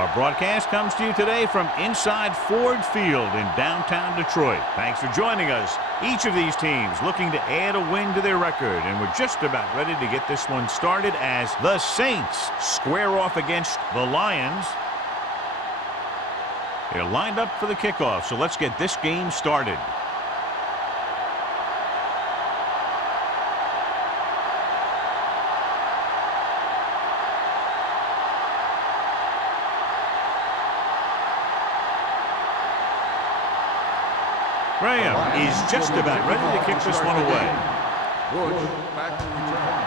Our broadcast comes to you today from inside Ford Field in downtown Detroit. Thanks for joining us. Each of these teams looking to add a win to their record, and we're just about ready to get this one started as the Saints square off against the Lions. They're lined up for the kickoff, so let's get this game started. Graham is just about ready to kick this one away. Bush back to return.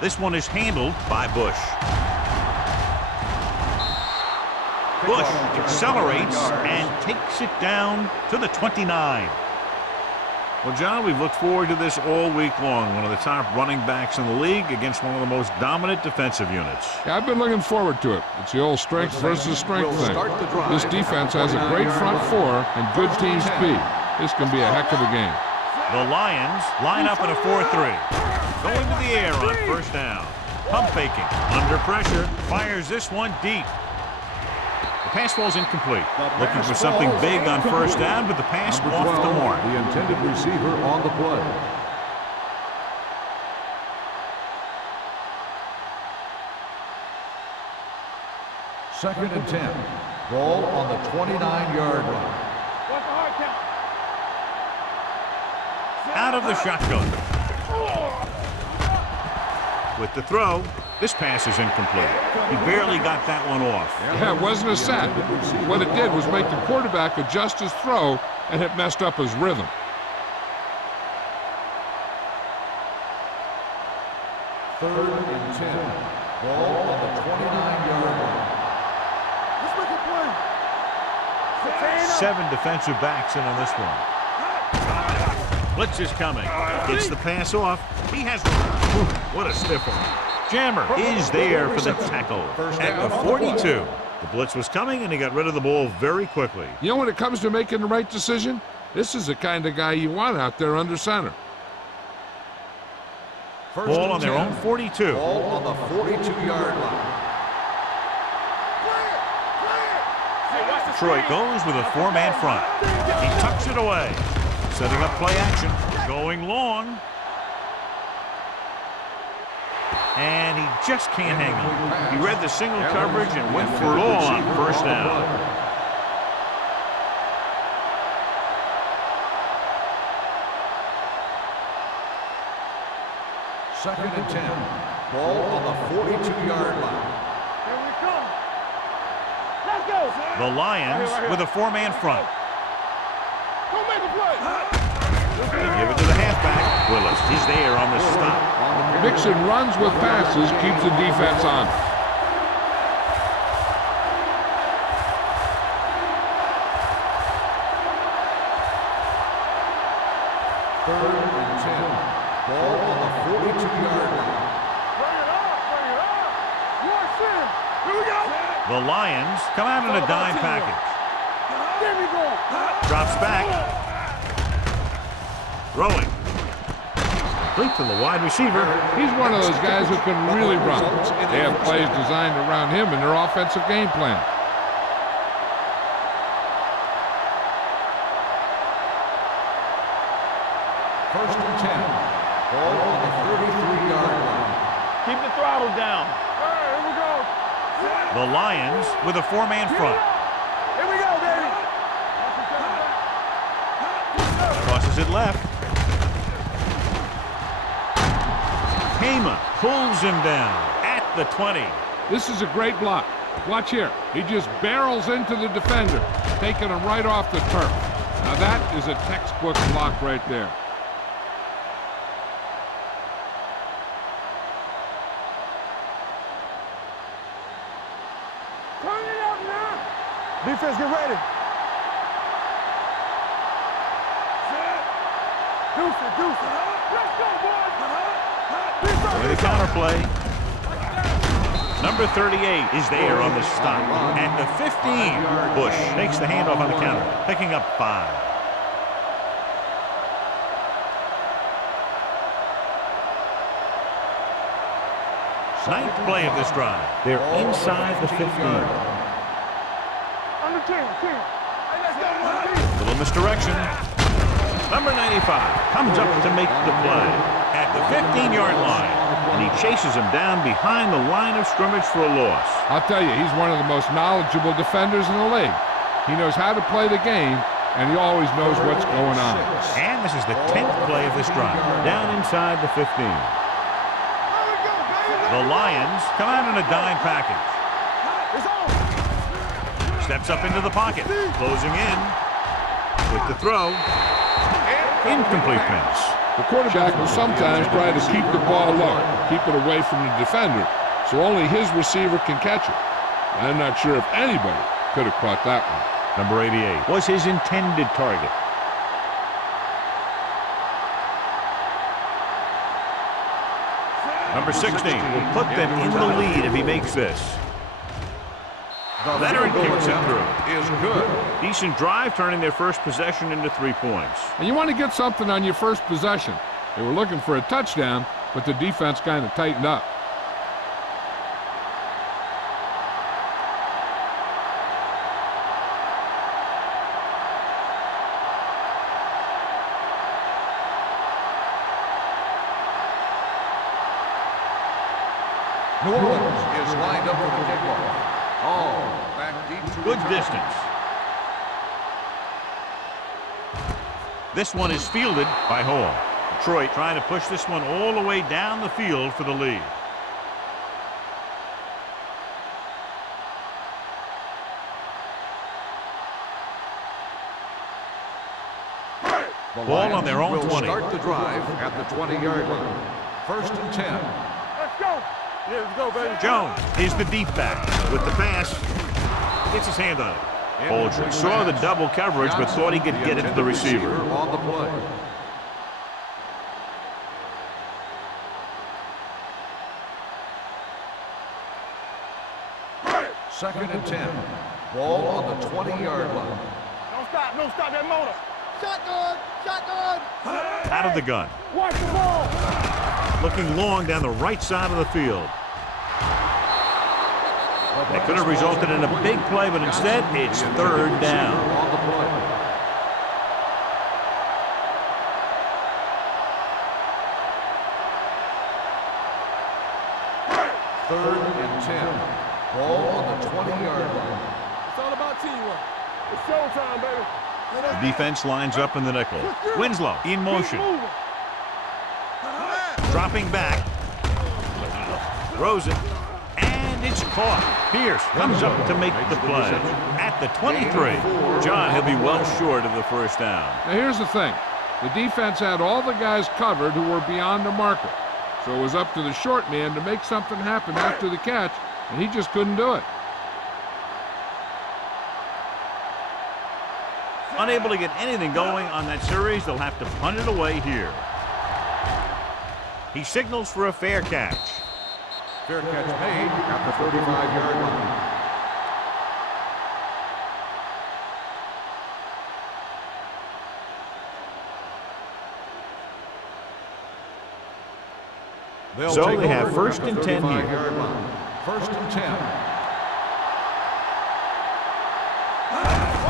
This one is handled by Bush. Bush accelerates and takes it down to the 29. Well, John, we've looked forward to this all week long. One of the top running backs in the league against one of the most dominant defensive units. Yeah, I've been looking forward to it. It's the old strength versus strength thing. This defense has a great front four and good team speed. This can be a heck of a game. The Lions line up in a 4-3. Going to the air on first down. Pump faking. Under pressure. Fires this one deep. The pass ball's incomplete. Looking for something big on first down, but the pass off the mark. The intended receiver on the play. Second and 10. Ball on the 29-yard line. Out of the shotgun. With the throw, this pass is incomplete. He barely got that one off. Yeah, it wasn't a sack. What it did was make the quarterback adjust his throw, and it messed up his rhythm. Third and 10. Ball on the 29-yard line. 7 defensive backs in on this one. Blitz is coming. Gets the pass off. He has... What a stiff one. Jammer is there for the tackle at the 42. The blitz was coming, and he got rid of the ball very quickly. You know, when it comes to making the right decision, this is the kind of guy you want out there under center. Ball on their own 42. Ball on the 42-yard line. Detroit goes with a 4-man front. He tucks it away. Setting up play action. Going long. And he just can't hang on. He read the single coverage and went for it all on first down. Second and 10. Ball on the 42-yard line. Here we come. Let's go. The Lions with a 4-man front. Go make a play. They give it to the halfback. Willis is there on the stop. Mixing runs with passes keeps the defense on. Third and 10. Ball on the 42-yard line. Bring it up. Bring it up. Watch him. Here we go. The Lions come out in a dime package. There we go. Drops back. Throwing. Complete to the wide receiver. He's one of those guys who can really run. They have plays designed around him in their offensive game plan. First and 10. Ball on the 33-yard line. Keep the throttle down. All right, here we go. The Lions with a 4-man front. Here we go, baby. Crosses it left. Kama pulls him down at the 20. This is a great block. Watch here. He just barrels into the defender, taking him right off the turf. Now that is a textbook block right there. Turn it up now. Defense, get ready. Deuce it, deuce it. Let's go, boys. With a counterplay. Number 38 is there on the stop. At the 15, Bush takes the handoff on the counter, picking up 5. Ninth play of this drive. They're inside the 15. Under 10, 10. Hey, let's go, Little misdirection. Number 95 comes up to make the play at the 15-yard line, and he chases him down behind the line of scrimmage for a loss. I'll tell you, he's one of the most knowledgeable defenders in the league. He knows how to play the game, and he always knows what's going on. And this is the 10th play of this drive, down inside the 15. The Lions come out in a dime package. Steps up into the pocket, closing in with the throw. Incomplete pass. The quarterback will sometimes try to keep the ball low, keep it away from the defender, so only his receiver can catch it. I'm not sure if anybody could have caught that one. Number 88 was his intended target. Number 16 will put them in the lead if he makes this. Veteran kicks it through. Is good. Decent drive, turning their first possession into 3 points. And you want to get something on your first possession. They were looking for a touchdown, but the defense kind of tightened up. New Orleans is lined up for the kickoff. Back deep to Good distance. This one is fielded by Hall. Detroit trying to push this one all the way down the field for the lead. Ball on their own 20. Start the drive at the 20-yard line. 1st and 10. Let's go. Yeah, let's go, baby. Jones is the deep back with the pass. Gets his hand on it. Aldridge saw the double coverage but thought he could get it to the receiver. On the play. Second and 10. Ball on the 20-yard line. Don't stop that motor. Shotgun, shotgun. Out of the gun. Watch the ball. Looking long down the right side of the field. That could have resulted in a big play, but instead it's 3rd down. On the play. Third and 10. Ball on the 20-yard line. It's all about teamwork. It's showtime, baby. The defense lines up in the nickel. Winslow in motion. Dropping back. Throws it. And it's caught. Pierce comes up to make the play. At the 23. John, he'll be well short of the first down. Now here's the thing. The defense had all the guys covered who were beyond the marker. So it was up to the short man to make something happen after the catch, and he just couldn't do it. Unable to get anything going on that series, they'll have to punt it away here. He signals for a fair catch. Fair catch made at the 35-yard line. So they have 1st and 10 here. 1st and 10.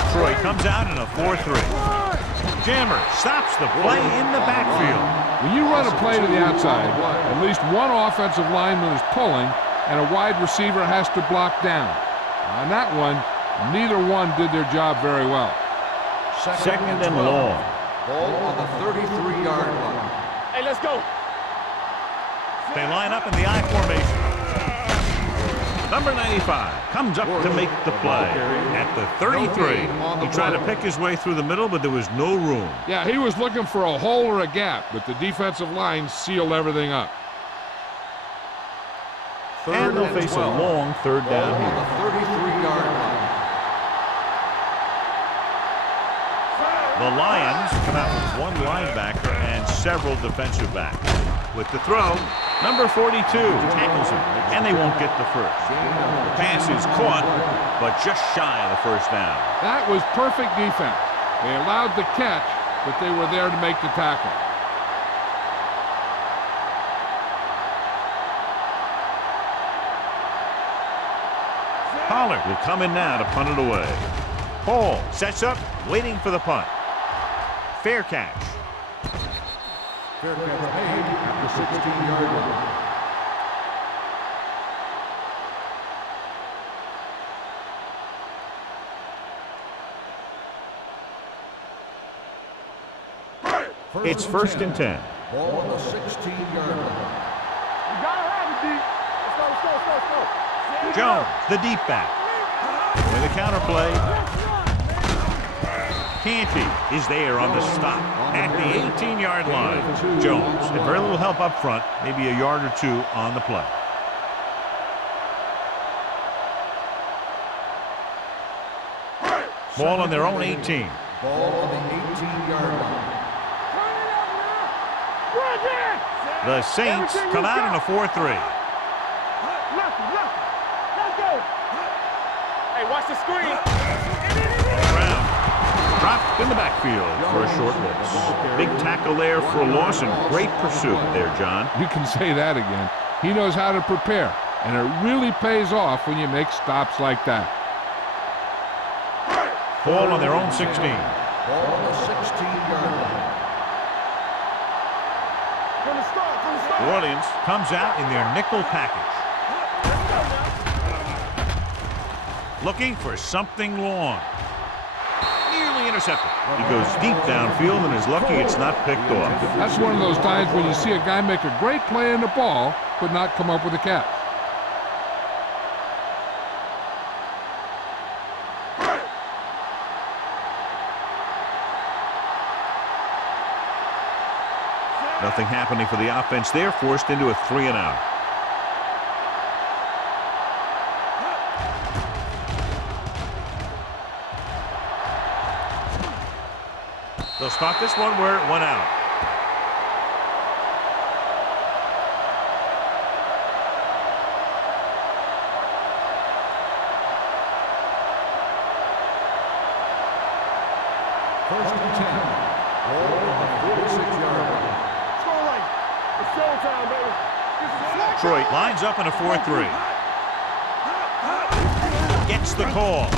Detroit comes out in a 4-3. Jammer stops the play in the backfield. When you run a play to the outside, at least one offensive lineman is pulling, and a wide receiver has to block down. On that one, neither one did their job very well. Second and long. Ball on the 33-yard line. Hey, let's go. They line up in the I formation. Number 95 comes up to make the play at the 33. He tried to pick his way through the middle, but there was no room. Yeah, he was looking for a hole or a gap, but the defensive line sealed everything up. And they'll face a long 3rd down on here. the 33-yard line. The Lions come out with one linebacker and several defensive backs. With the throw, number 42 tackles him, and they won't get the first. The pass is caught, but just shy of the first down. That was perfect defense. They allowed the catch, but they were there to make the tackle. Pollard will come in now to punt it away. Hall sets up, waiting for the punt. Fair catch. Fair catch made at the 16-yard line. It's first and 10. Ball on the 16-yard line. You gotta have it, D. Let's go. Jones, the deep back. With a counter play. Canty is there on the stop at the 18-yard line. Jones had very little help up front, maybe a yard or two on the play. Ball on their own 18. Ball on the 18-yard line. The Saints come out in a 4-3. Lefty. Let's go. Hey, watch the screen. Brown dropped in the backfield for a short loss. Big tackle there for a loss and great pursuit there, John. You can say that again. He knows how to prepare, and it really pays off when you make stops like that. Ball on their own 16. Ball on the 16-yard line. New Orleans comes out in their nickel package. Looking for something long. Nearly intercepted. He goes deep downfield and is lucky it's not picked off. That's one of those times when you see a guy make a great play in the ball, but not come up with a catch. Nothing happening for the offense there, forced into a 3-and-out. They'll spot this one where it went out. First and 10. Ball on the 46-yard line. Detroit lines up in a 4-3. Gets the call.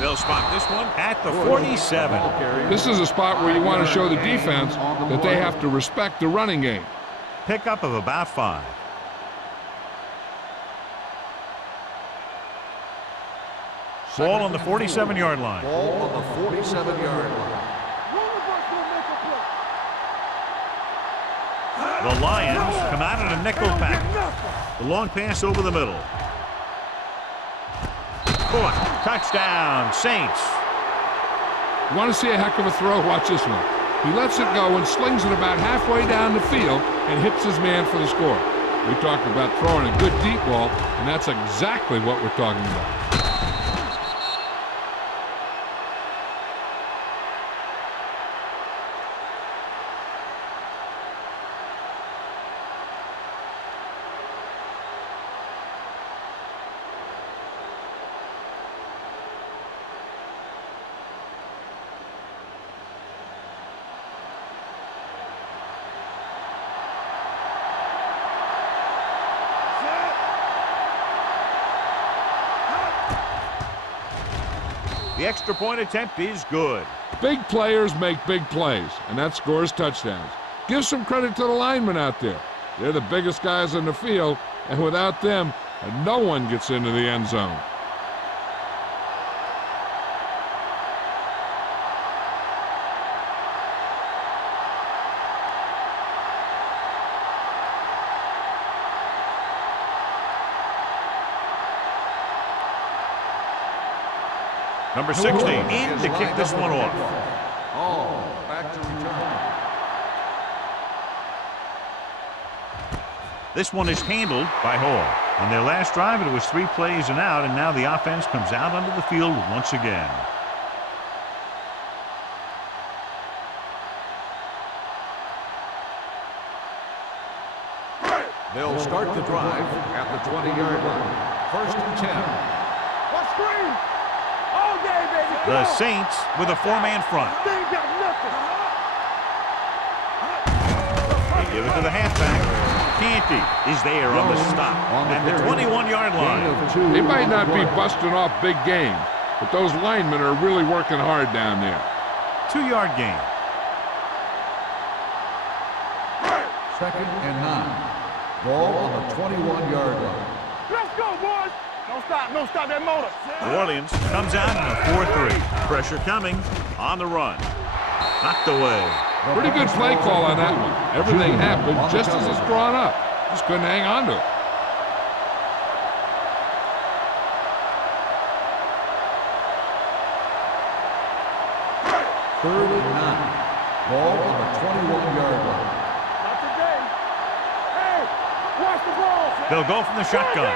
They'll spot this one at the 47. This is a spot where you want to show the defense that they have to respect the running game. Pickup of about 5. Ball on the 47-yard line. Ball on the 47-yard line. The Lions come out in a nickel pack. The long pass over the middle. Caught. Touchdown, Saints. You want to see a heck of a throw? Watch this one. He lets it go and slings it about halfway down the field and hits his man for the score. We talked about throwing a good deep ball, and that's exactly what we're talking about. The extra point attempt is good. Big players make big plays, and that scores touchdowns. Give some credit to the linemen out there. They're the biggest guys in the field, and without them, no one gets into the end zone. Number 16 in to kick this one off. Back to return. This one is handled by Hall. On their last drive, it was 3 plays and out, and now the offense comes out onto the field once again. They'll start the drive at the 20-yard line. First and 10. What screen? All day, baby. The Saints with a 4-man front. They ain't got nothing. They give it to the halfback. Canty is there on the stop at the 21-yard line. They might not be busting off big game, but those linemen are really working hard down there. 2-yard gain. 2nd and 9. Ball on the 21-yard line. Let's go, boys. Don't stop that motor. New Orleans comes out in a 4-3. Pressure coming on the run. Knocked away. Pretty good play call on that one. Everything happened just as it's drawn up. Just couldn't hang on to it. Third and 9. Ball on the 21-yard line. Not today. Hey, watch the ball. They'll go from the shotgun.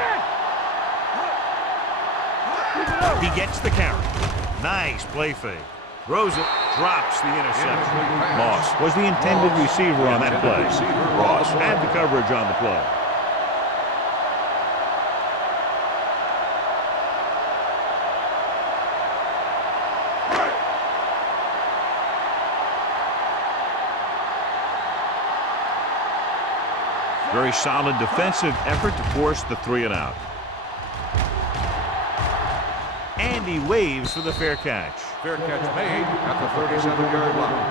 He gets the carry. Nice play fake. Throws it, drops the interception. Moss was the intended receiver on that play. Ross had the coverage on the play. Very solid defensive effort to force the 3-and-out. And he waves for the fair catch. Fair catch made at the 37-yard line.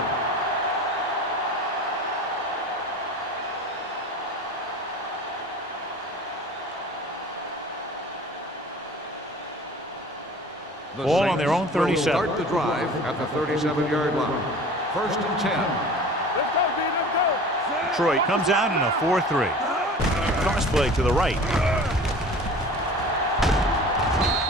Ball on their own 37. Start the drive at the 37-yard line. 1st and 10. Let's go, D. Let's go. Detroit comes out in a 4-3. Cross play to the right.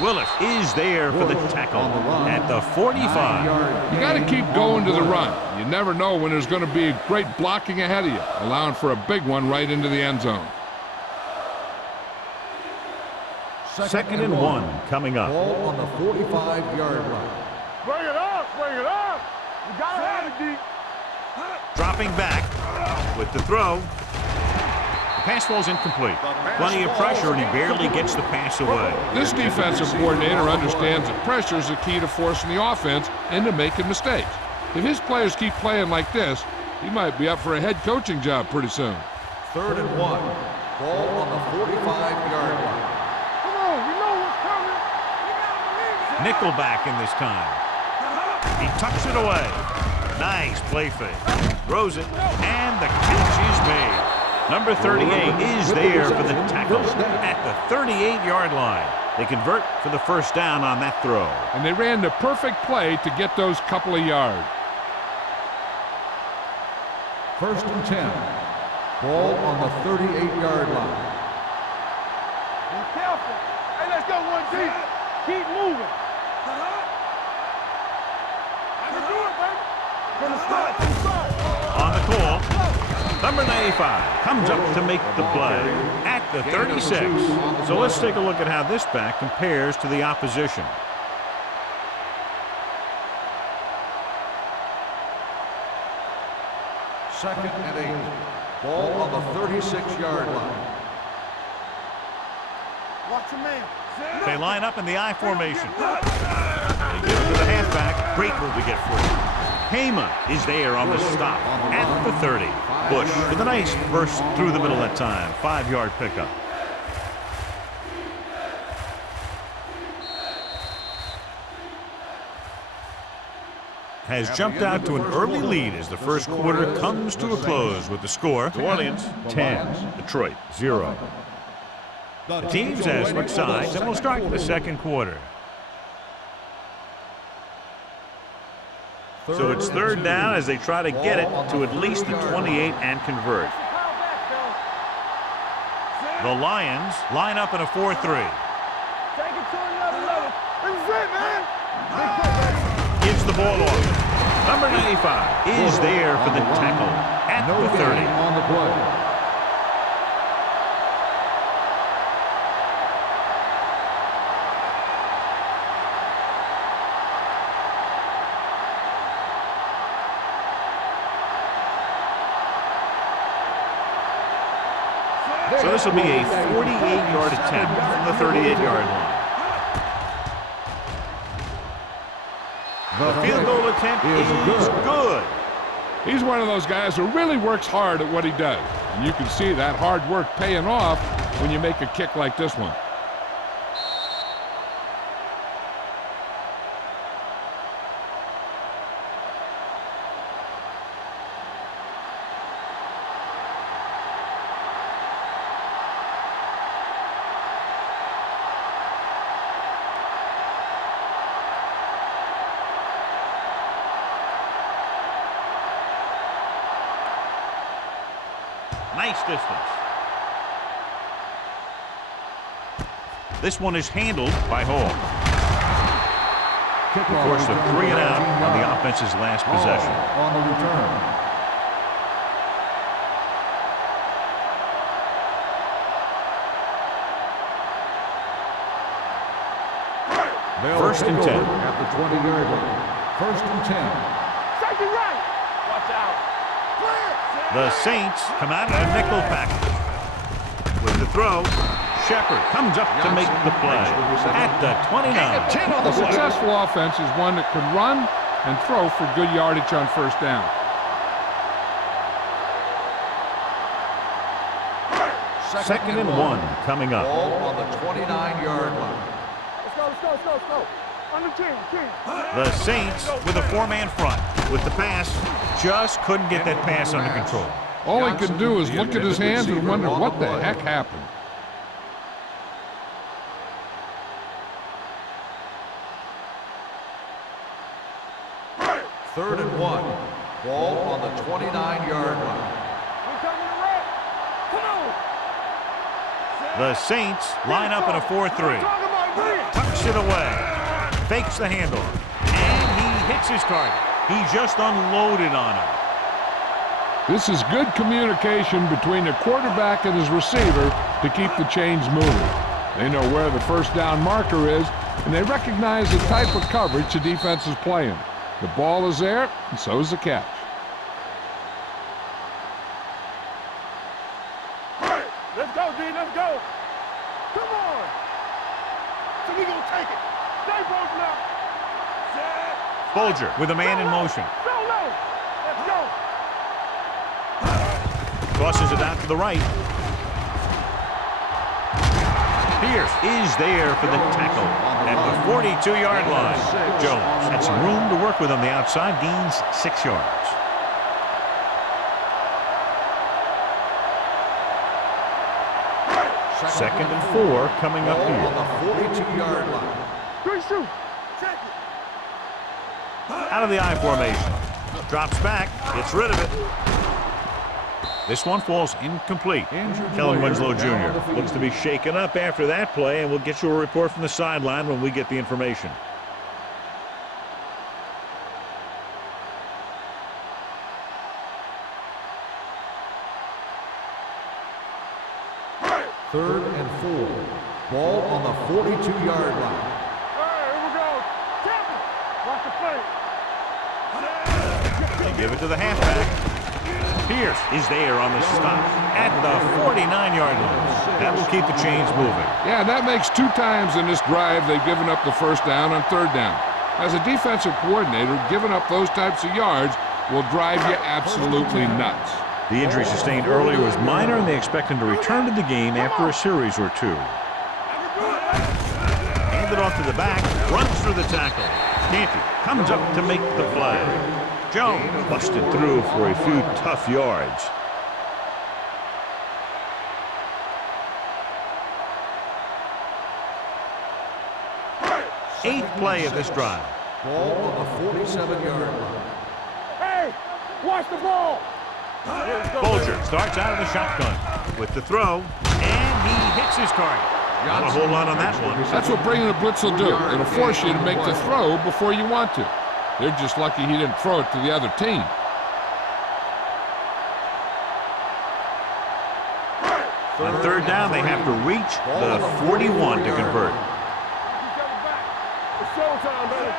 Willis is there for the tackle at the 45. You got to keep going to the run. You never know when there's going to be great blocking ahead of you, allowing for a big one right into the end zone. 2nd and 1 coming up. Ball on the 45-yard line. Bring it up. Bring it up. You got to have it, D. Dropping back with the throw. The pass falls incomplete. Plenty of pressure, and he barely gets the pass away. This defensive coordinator understands that pressure is the key to forcing the offense into making mistakes. If his players keep playing like this, he might be up for a head coaching job pretty soon. 3rd and 1. Ball on the 45-yard line. Come on, you know what's coming. You gotta believe it. Nickelback in this time. He tucks it away. Nice play fake. Throws it, and the catch is made. Number 38 is there for the tackle at the 38-yard line. They convert for the 1st down on that throw. And they ran the perfect play to get those couple of yards. 1st and 10. Ball on the 38-yard line. Be careful. Hey, let's go, 1D. Keep moving. I can do it, baby. From the start, from the start. On the call, number 95 comes up to make the play at the 36. So let's take a look at how this back compares to the opposition. Second and 8. Ball on the 36-yard line. Watch your man. They line up in the I formation. They give it to the halfback. Great move to get free. Hema is there on the stop at the 30. Bush with a nice burst through the middle that time. 5-yard pickup. Has jumped out to an early lead as the first quarter comes to a close with the score. New Orleans 10, Detroit 0. The teams have switched sides, and we'll start the second quarter. So it's 3rd down as they try to get it to at least the 28 and convert. The Lions line up in a 4-3. Take it to another level. This is it, man. Gives the ball off. Number 95 is there for the tackle at the 30. On the play. So this will be a 48-yard attempt from the 38-yard line. The field goal attempt is good. He's one of those guys who really works hard at what he does. And you can see that hard work paying off when you make a kick like this one. Nice distance. This one is handled by Hall. Kickoff Forced a return 3 and out 19 on the yards. offense's last Hall possession. on the return. They'll First and take 10. over at the 20-yard line. First and 10. Safety right. Watch out. Clear. The Saints come out in a nickel package. With the throw, Shepard comes up to make the play at the 29. A successful offense is one that can run and throw for good yardage on first down. Second and 1 coming up. Ball on the 29-yard line. Let's go, let's go, let's go, let's go. On the 10. The Saints with a 4-man front. With the pass, just couldn't get that pass under control. All he could do is look at his hands and wonder what the heck happened. Third and 1. Ball on the 29-yard line. We're coming to red. Come on. The Saints line up in a 4-3. Talking about green. Tucks it away. Fakes the handoff. And he hits his target. He just unloaded on him. This is good communication between the quarterback and his receiver to keep the chains moving. They know where the first down marker is, and they recognize the type of coverage the defense is playing. The ball is there, and so is the catch. Let's go, D. Let's go. Come on. So we gonna take it. Stay broken up. Bolger with a man in motion. Go low. Let's go. Crosses it out to the right. Pierce is there for the tackle at the 42-yard line. Jones had some room to work with on the outside, gains 6 yards. Second and 4 coming up Ball here. on the 42-yard line. Good shoot. Check it. Out of the I formation. Drops back, gets rid of it. This one falls incomplete. Kellen Winslow Jr. looks to be shaken up after that play, and we'll get you a report from the sideline when we get the information. Third and 4. Ball on the 42-yard line. All right, here we go. Tackle. Watch the play. They give it to the halfback. Pierce is there on the stop at the 49-yard line. That will keep the chains moving. Yeah, that makes 2 times in this drive they've given up the first down on third down. As a defensive coordinator, giving up those types of yards will drive you absolutely nuts. The injury sustained earlier was minor, and they expect him to return to the game after a series or 2. Handed off to the back, runs through the tackle. Canty comes up to make the play. Jones busted through for a few tough yards. Eighth play of this drive. Ball on the 47-yard line. Hey, watch the ball. Bolger starts out of the shotgun with the throw, and he hits his target. Not a whole lot on that one. That's what bringing a blitz will do. It'll force you to make the throw before you want to. They're just lucky he didn't throw it to the other team. On third down, they have to reach the 41 to convert.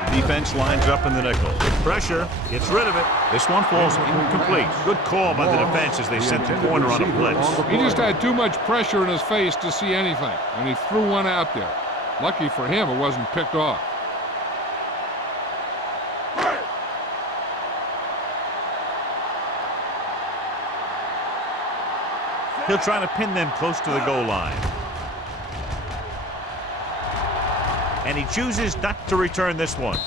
The defense lines up in the nickel. Pressure, gets rid of it. This one falls incomplete. Good call by the defense as they sent the corner on a blitz. He just had too much pressure in his face to see anything, and he threw one out there. Lucky for him, it wasn't picked off. He'll try to pin them close to the goal line. And he chooses not to return this one.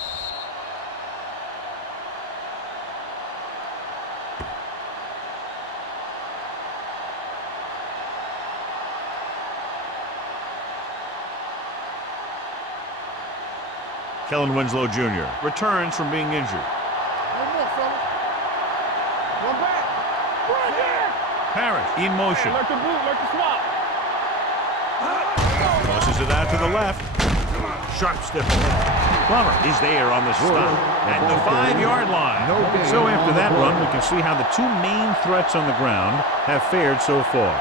Kellen Winslow Jr. returns from being injured. One more, fella. One back. Right there. Parrish in motion. Like the boot, like the swap. Tosses it out to the left. Sharp stiff ahead. Plummer is there on the stop at the 5-yard line. So after that run, we can see how the two main threats on the ground have fared so far.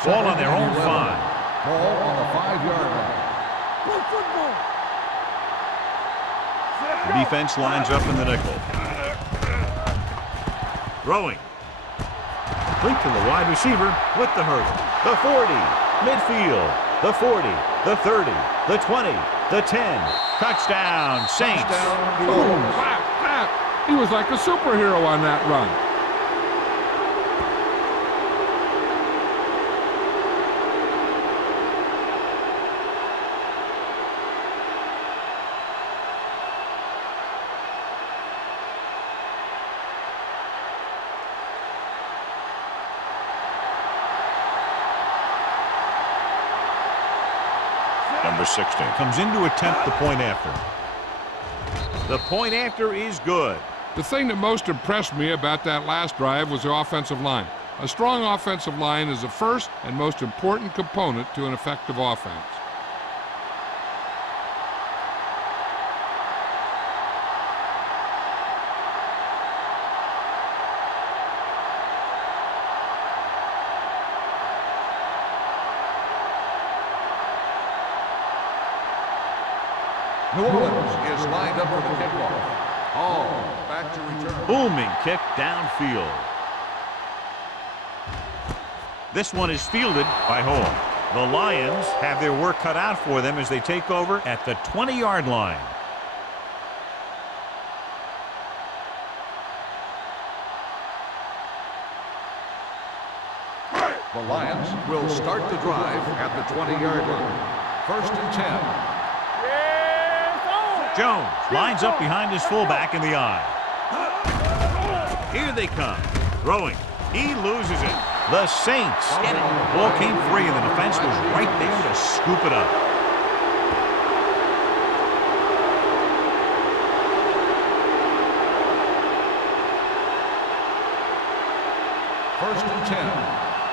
Ball on their own 5. Ball on the 5-yard line. Play football. The defense lines up in the nickel. Throwing. Complete to the wide receiver with the hurdle. The 40. Midfield. The 40. The 30. The 20. The 10. Touchdown, Saints. Touchdown, Boom, Eagles. clap, clap. He was like a superhero on that run. Number 16 comes in to attempt the point after. The point after is good. The thing that most impressed me about that last drive was the offensive line. A strong offensive line is the first and most important component to an effective offense. New Orleans is lined up for the kickoff. Hall back to return. Booming kick downfield. This one is fielded by Hall. The Lions have their work cut out for them as they take over at the 20-yard line. The Lions will start the drive at the 20-yard line. 1st and 10. Jones lines up behind his fullback in the eye. Here they come. Throwing. He loses it. The Saints get it. Ball came free and the defense was right there to scoop it up. First and 10.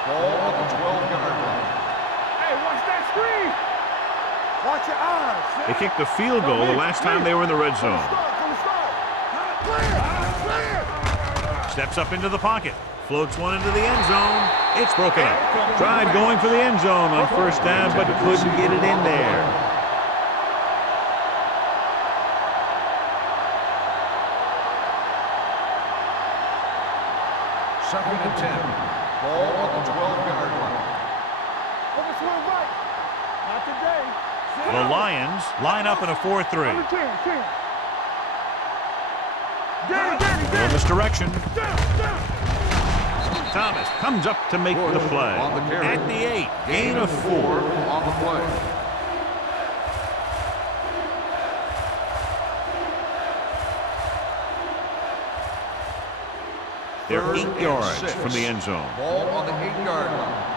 Ball on the 12-yard line. Hey, watch that screen. Watch your eyes. They kicked a field goal the last time they were in the red zone. Steps up into the pocket. Floats one into the end zone. It's broken up. Tried going for the end zone on 1st down, but couldn't get it in there. Second and 10. Ball on the 12-yard line. Not today. The Lions line up in a 4-3. No misdirection. Thomas comes up to make the play. On the carry. At the 8, gain of 4. On the play. They're 8 3rd and yards 6. from the end zone. Ball on the 8-yard line.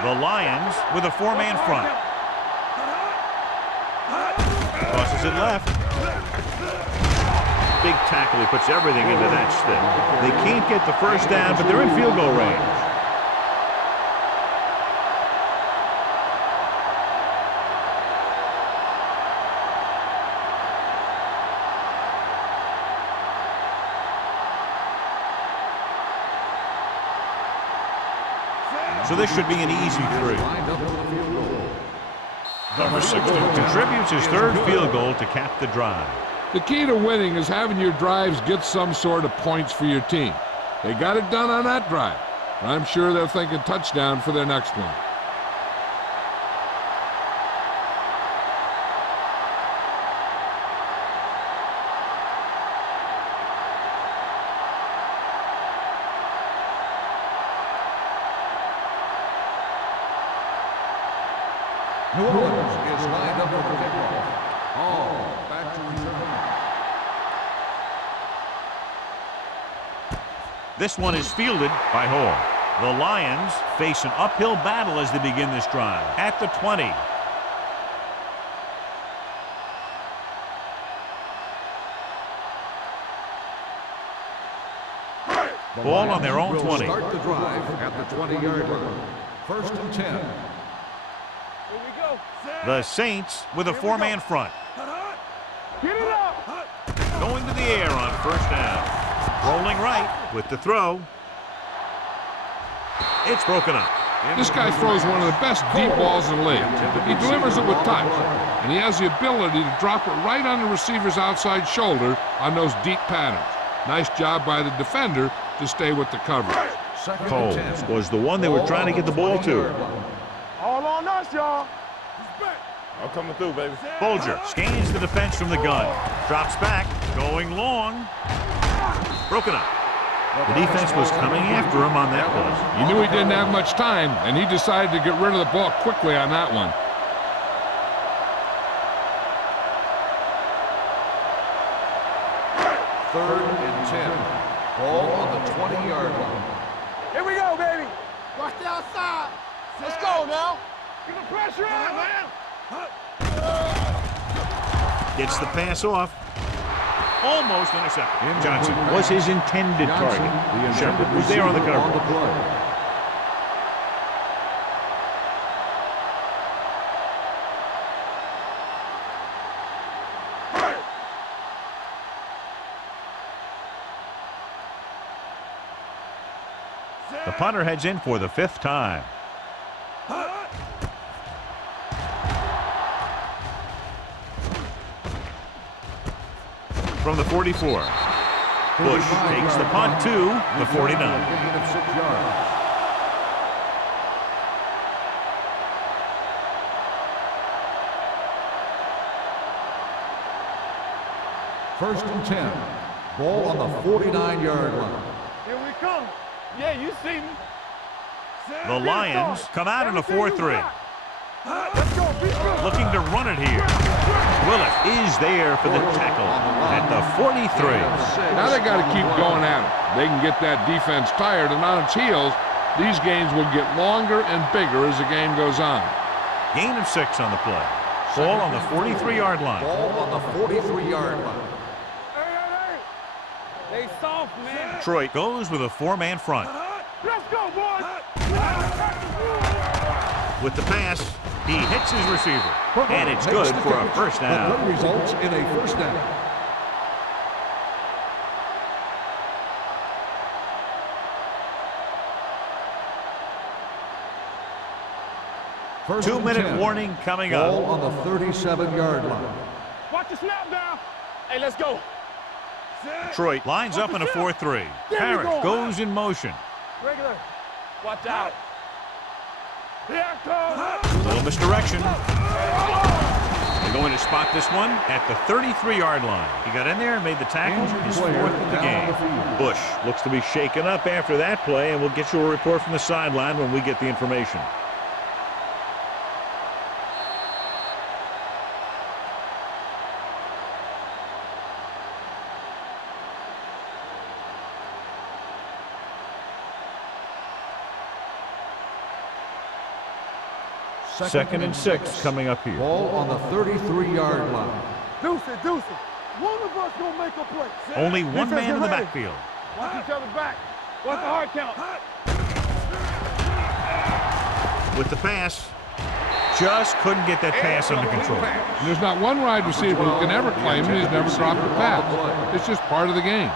The Lions with a 4-man front. Tosses it left. Big tackle. He puts everything into that stick. They can't get the 1st down, but they're in field goal range. So this should be an easy 3. Lined up for the field goal. Number 16 contributes his 3rd field goal to cap the drive. The key to winning is having your drives get some sort of points for your team. They got it done on that drive. I'm sure they're thinking touchdown for their next one. New Orleans is lined up for the kickoff. All back to return. This one is fielded by Hall. The Lions face an uphill battle as they begin this drive at the 20. Ball on their own 20. Start the drive at the 20-yard line. 1st and 10. Here we go. The Saints with a four-man front. Get it up. Going to the air on 1st down. Rolling right with the throw. It's broken up. This guy throws one of the best deep balls in the league. He delivers it with touch, and he has the ability to drop it right on the receiver's outside shoulder on those deep patterns. Nice job by the defender to stay with the coverage. Coles was the one they were trying to get the ball to. All on us, y'all. I'm coming through, baby. Bolger scans the defense from the gun. Drops back, going long. Broken up. The defense was coming after him on that play. He knew he didn't have much time, and he decided to get rid of the ball quickly on that one. Third and 10. Ball on the 20-yard line. Here we go, baby. Watch the outside. Let's go now. Get the pressure on, man. Gets the pass off. Almost intercepted. Johnson was his intended target. Shepard was there on the cover. The punter heads in for the 5th time. From the 44. Bush takes the punt to the 49. First and 10. Ball on the 49-yard line. Here we come. Yeah, you see me. The Lions come out in a 4-3. Let's go. Looking to run it here. Willis is there for the tackle at the 43. Now they got to keep going at it. They can get that defense tired and on its heels. These games will get longer and bigger as the game goes on. Gain of 6 on the play. Ball on the 43-yard line. Ball on the 43-yard line. They soft, man. Detroit goes with a four-man front. Let's go, boys. With the pass, he hits his receiver. And it's good for a first down. That results in a first down. First 2-minute warning coming up. Ball on the 37-yard line. Watch the snap down. Hey, let's go. Detroit lines up in a 4-3. Parrish goes in motion. Regular. Watch out. Here it comes. Little misdirection. They're going to spot this one at the 33-yard line. He got in there and made the tackle. His 4th of the game. Bush looks to be shaken up after that play, and we'll get you a report from the sideline when we get the information. Second and 6 coming up here. Ball on the 33-yard line. Deuce it. One of us gonna make a play. Only one Defense, man in the get ready. backfield. Watch each other back. Watch the hard count. With the pass, just couldn't get that pass under control. And there's not one wide receiver who can ever claim that he's never dropped a pass. It's just part of the game.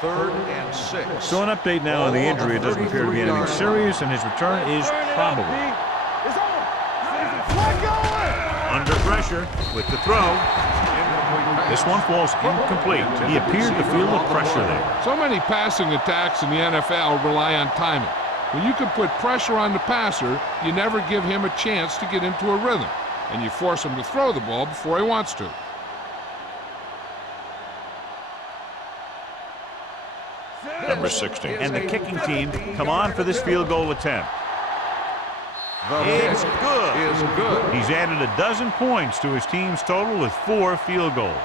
Third and 6. So an update now on the injury. It doesn't appear to be anything serious, and his return is probable. It's on. Let's go. Under pressure with the throw. This one falls incomplete. He appeared to feel the pressure there. So many passing attacks in the NFL rely on timing. When you can put pressure on the passer, you never give him a chance to get into a rhythm, and you force him to throw the ball before he wants to. The number 16. And the kicking team come on for this field goal attempt. It's good. Is good. He's added a dozen points to his team's total with 4 field goals.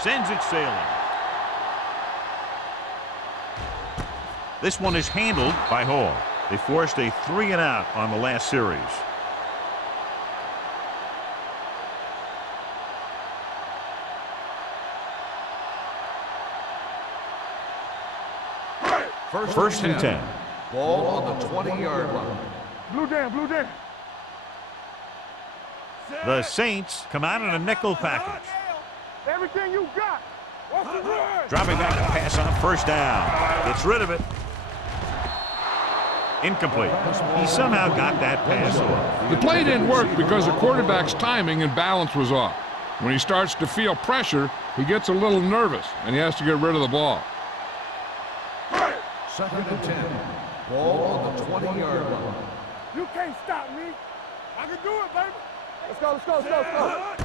Sends it sailing. This one is handled by Hall. They forced a 3-and-out on the last series. First and 10. Ball on the 20-yard line. Blue down, blue down. The Saints come out in a nickel package. Everything you got. What's the word? Dropping back to pass on first down. Gets rid of it. Incomplete. He somehow got that pass off. The play didn't work because the quarterback's timing and balance was off. When he starts to feel pressure, he gets a little nervous, and he has to get rid of the ball. Second and 10. Ball on the 20-yard line. You can't stop me. I can do it, baby. Let's go, let's go, let's go, let's go.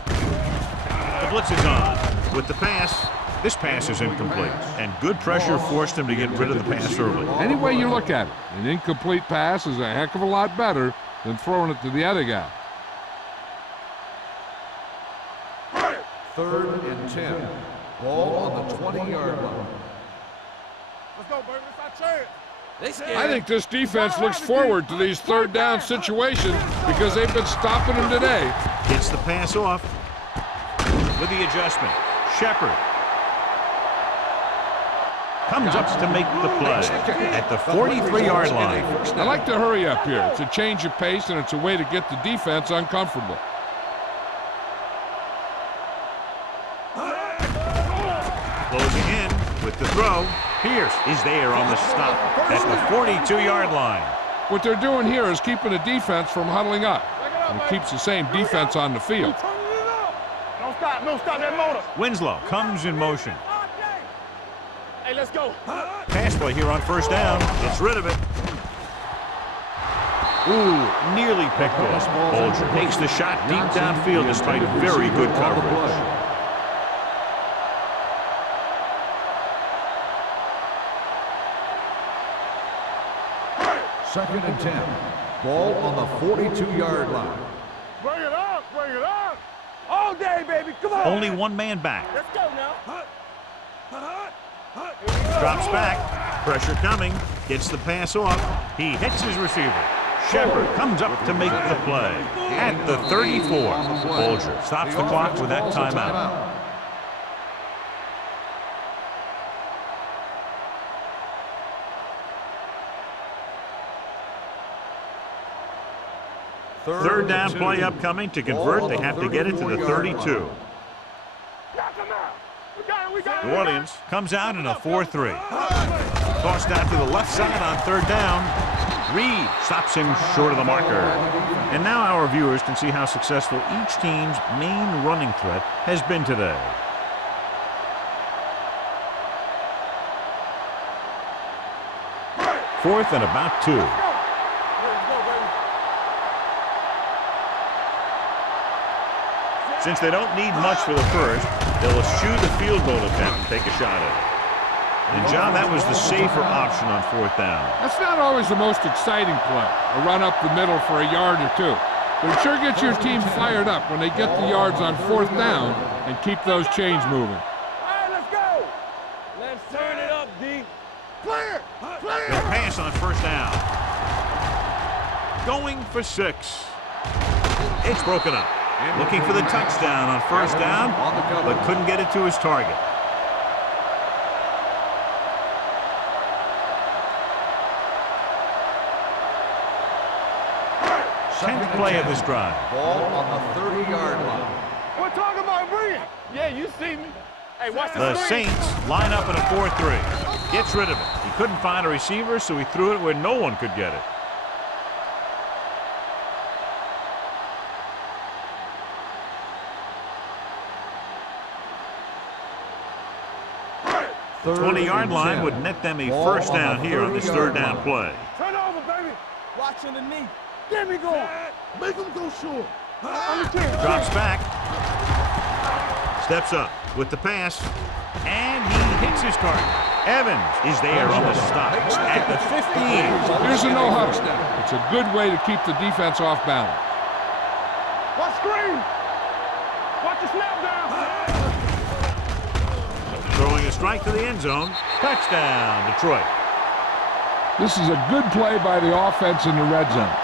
The blitz is on. With the pass, this pass is incomplete. And good pressure forced him to get rid of the pass early. Any way you look at it, an incomplete pass is a heck of a lot better than throwing it to the other guy. Third and 10. Ball on the 20-yard line. Let's go, baby. It's our chance. I think this defense looks forward to these third down situations because they've been stopping them today. Gets the pass off with the adjustment. Shepard comes up to make the play at the 43-yard line. I like to hurry up here. It's a change of pace, and it's a way to get the defense uncomfortable. Closing in with the throw. Pierce is there on the stop at the 42-yard line. What they're doing here is keeping the defense from huddling up, and it keeps the same defense on the field. Don't stop that motor. Winslow comes in motion. Hey, let's go. Pass play here on first down. Gets rid of it. Ooh, nearly picked off. Bolger takes the shot deep downfield despite very good coverage. Second and 10. Ball on the 42-yard line. Bring it up, bring it up. All day, baby. Come on. Only one man back. Let's go now. Drops back. Pressure coming. Gets the pass off. He hits his receiver. Shepard comes up to make the play at the 34. Bolger stops the clock with that timeout. Third down play upcoming. To convert, they have to get it to the 32. New Orleans comes out in a 4-3. Tossed out to the left side on third down. Reed stops him short of the marker. And now our viewers can see how successful each team's main running threat has been today. Fourth and about 2. Since they don't need much for the first, they'll eschew the field goal attempt and take a shot at it. And, John, that was the safer option on fourth down. That's not always the most exciting play, a run up the middle for a yard or two. But it sure gets your team fired up when they get the yards on fourth down and keep those chains moving. All right, let's go. Let's turn it up, D. Clear, clear. The pass on first down. Going for 6. It's broken up. Looking for the touchdown on first down, but couldn't get it to his target. Tenth play of this drive. Ball on the 30-yard line. We're talking about bringing. Yeah, you see me. Hey, watch The screen. Saints line up in a 4-3. Gets rid of it. He couldn't find a receiver, so he threw it where no one could get it. The 20-yard line would net them a first down here on this third down play. Turn over, baby. Watch underneath. Get me going. Make him go short. Drops back. Steps up with the pass. And he hits his target. Evans is there on the stop at the 15. Here's a no-huddle. It's a good way to keep the defense off balance. Watch screen. Watch the snap down. Throwing a strike to the end zone. Touchdown, Detroit. This is a good play by the offense in the red zone.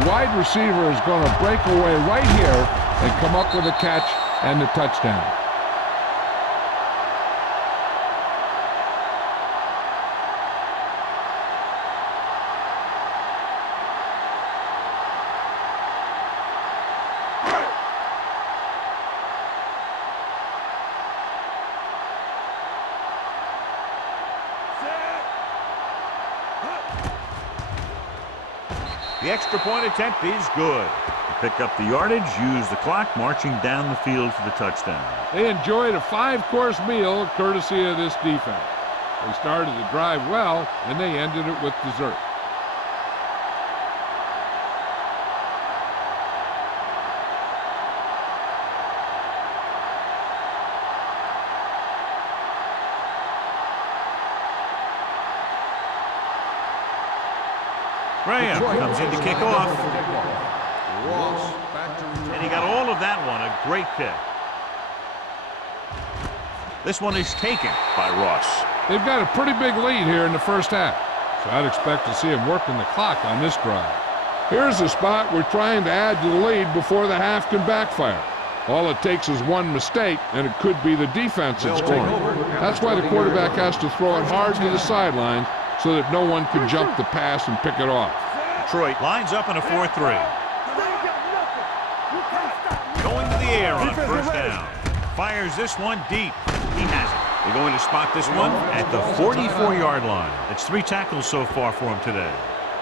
The wide receiver is going to break away right here and come up with a catch and the touchdown. The extra point attempt is good. They pick up the yardage, use the clock, marching down the field for the touchdown. They enjoyed a 5-course meal courtesy of this defense. They started the drive well, and they ended it with dessert. Graham comes in to kick off. Ross back to return. And he got all of that one. A great kick. This one is taken by Ross. They've got a pretty big lead here in the first half, so I'd expect to see him working the clock on this drive. Here's a spot we're trying to add to the lead before the half can backfire. All it takes is one mistake, and it could be the defense that's scoring. That's why the quarterback has to throw it hard to the sidelines so that no one can jump the pass and pick it off. Detroit lines up in a 4-3. Going to the air on first down. Fires this one deep. He has it. They're going to spot this one at the 44-yard line. It's 3 tackles so far for him today.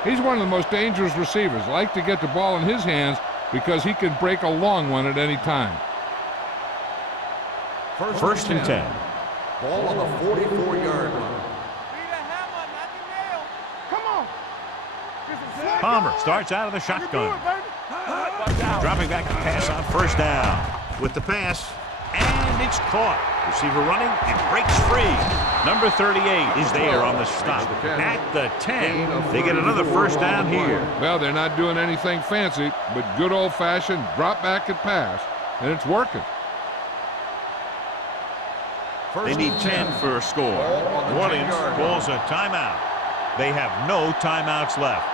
He's one of the most dangerous receivers. Like to get the ball in his hands because he can break a long one at any time. First and 10. Ball on the 44-yard line. Palmer starts out of the shotgun. Dropping back to pass on first down. With the pass, and it's caught. Receiver running and breaks free. Number 38 is there on the stop at the 10. They get another first down here. Well, they're not doing anything fancy, but good old-fashioned drop back and pass, and it's working. They need 10 for a score. New Orleans calls a timeout. They have no timeouts left.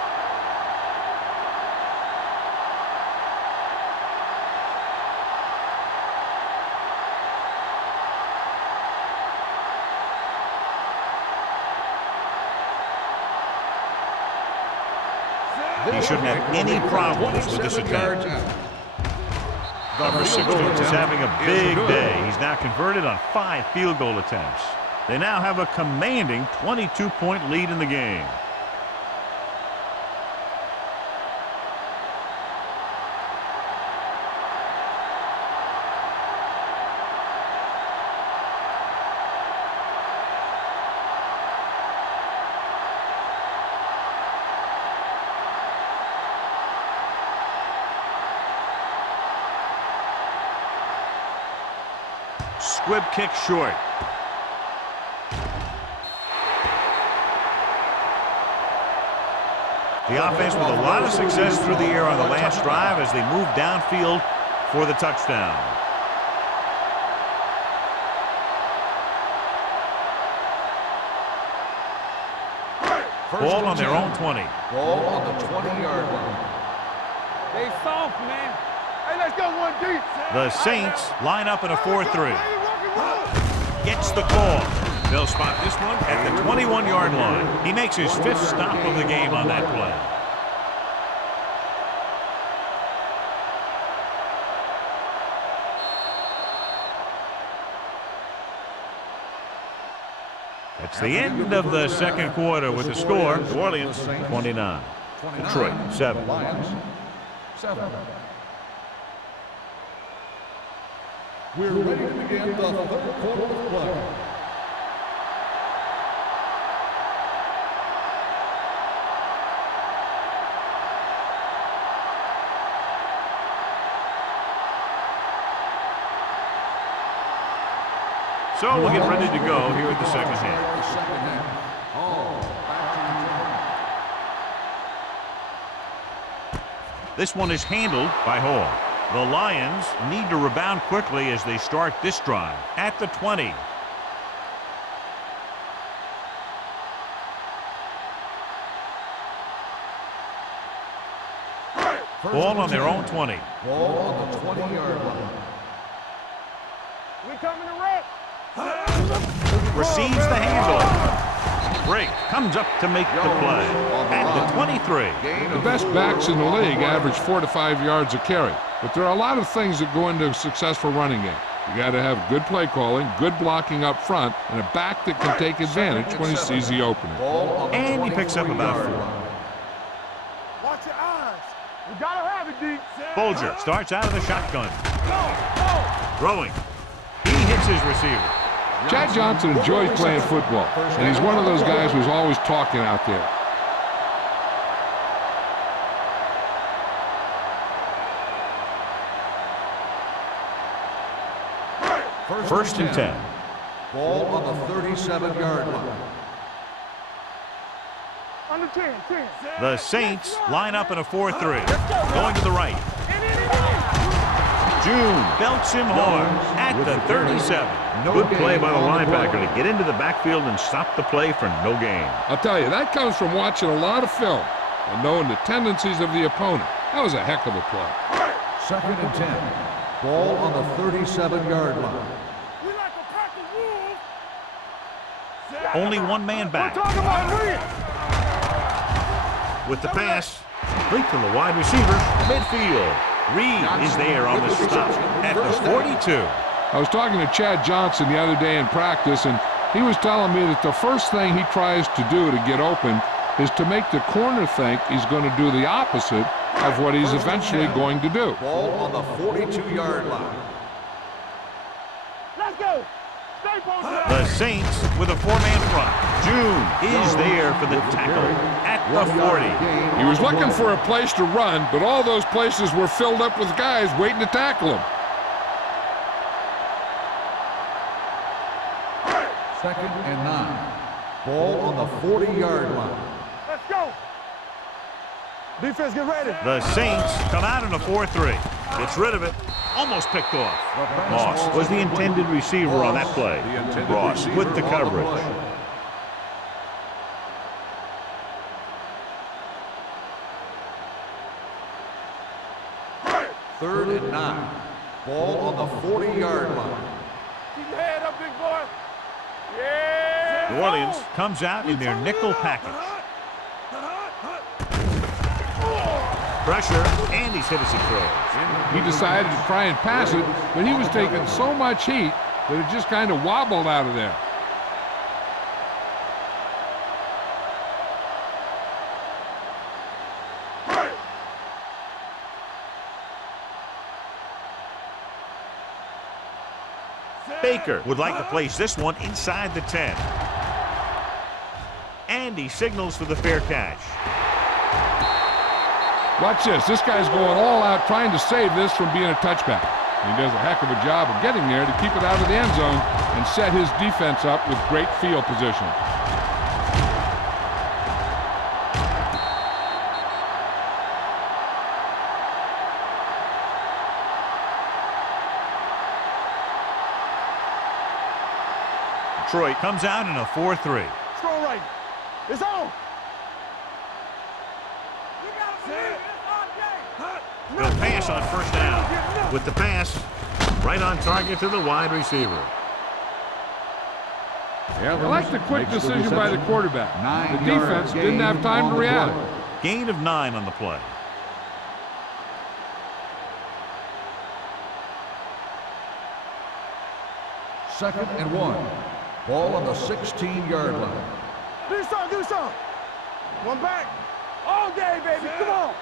He shouldn't have any problems with this attempt. Number 16 is having a big day. He's now converted on 5 field goal attempts. They now have a commanding 22-point lead in the game. Squib kick short. The offense with a lot of success through the air on the last drive as they move downfield for the touchdown. Ball on their own 20. Ball on the 20-yard line. They soft, man. Hey, let's go one deep. The Saints line up in a 4-3. Gets the call. They'll spot this one at the 21-yard line. He makes his 5th stop of the game on that play. It's the end of the second quarter with the score, New Orleans 29, Detroit 7. Lions 7. We're ready to begin the third quarter of play. So we'll get ready to go here in the second half. This one is handled by Hall. The Lions need to rebound quickly as they start this drive at the 20. Ball on their own 20. Ball on the 20-yard line. We coming to wreck. Receives the handle. Break comes up to make the play at the 23. The best backs in the league average 4 to 5 yards a carry. But there are a lot of things that go into a successful running game. You got to have good play calling, good blocking up front, and a back that can take advantage when he sees the opening. And he picks up about 4. Watch your eyes. We gotta have it, D. Folger starts out of the shotgun. Throwing. He hits his receiver. Chad Johnson enjoys playing football, and he's one of those guys who's always talking out there. First and 10. Ball on the 37-yard line. Under 10. The Saints line up in a 4-3. Going to the right. June belts him hard at the 37. Good play by the linebacker to get into the backfield and stop the play for no gain. I'll tell you, that comes from watching a lot of film and knowing the tendencies of the opponent. That was a heck of a play. Second and 10. Ball on the 37-yard line. We like a pack of wolves. Only one man back. We're talking about Reed. With the pass, complete to the wide receiver, midfield. Reed is there on the stop at the 42. I was talking to Chad Johnson the other day in practice, and he was telling me that the first thing he tries to do to get open is to make the corner think he's going to do the opposite of what he's eventually going to do. Ball on the 42-yard line. Let's go. Stay focused. The Saints with a 4-man front. June is there for the tackle at the 40. He was looking for a place to run, but all those places were filled up with guys waiting to tackle him. Second and 9. Ball on the 40-yard line. Let's go. Defense, get ready. The Saints come out in a 4-3. Gets rid of it. Almost picked off. Moss was the intended receiver on that play. Ross with the coverage. Third and 9. Ball on the 40-yard line. Keep your head up, big boy. Yeah. New Orleans comes out in their nickel package. Pressure, and he's hit as he throws. He decided to try and pass it, but he was taking so much heat that it just kind of wobbled out of there. Baker would like to place this one inside the 10. And he signals for the fair catch. Watch this. This guy's going all out trying to save this from being a touchback. He does a heck of a job of getting there to keep it out of the end zone and set his defense up with great field position. Detroit comes out in a 4-3. Strong right. It's on. They'll pass on first down. With the pass, right on target to the wide receiver. I like the quick decision by the quarterback. The defense didn't have time to react. Gain of 9 on the play. Second and 1. Ball on the 16-yard line. Do something. One back. All day, baby. Come on.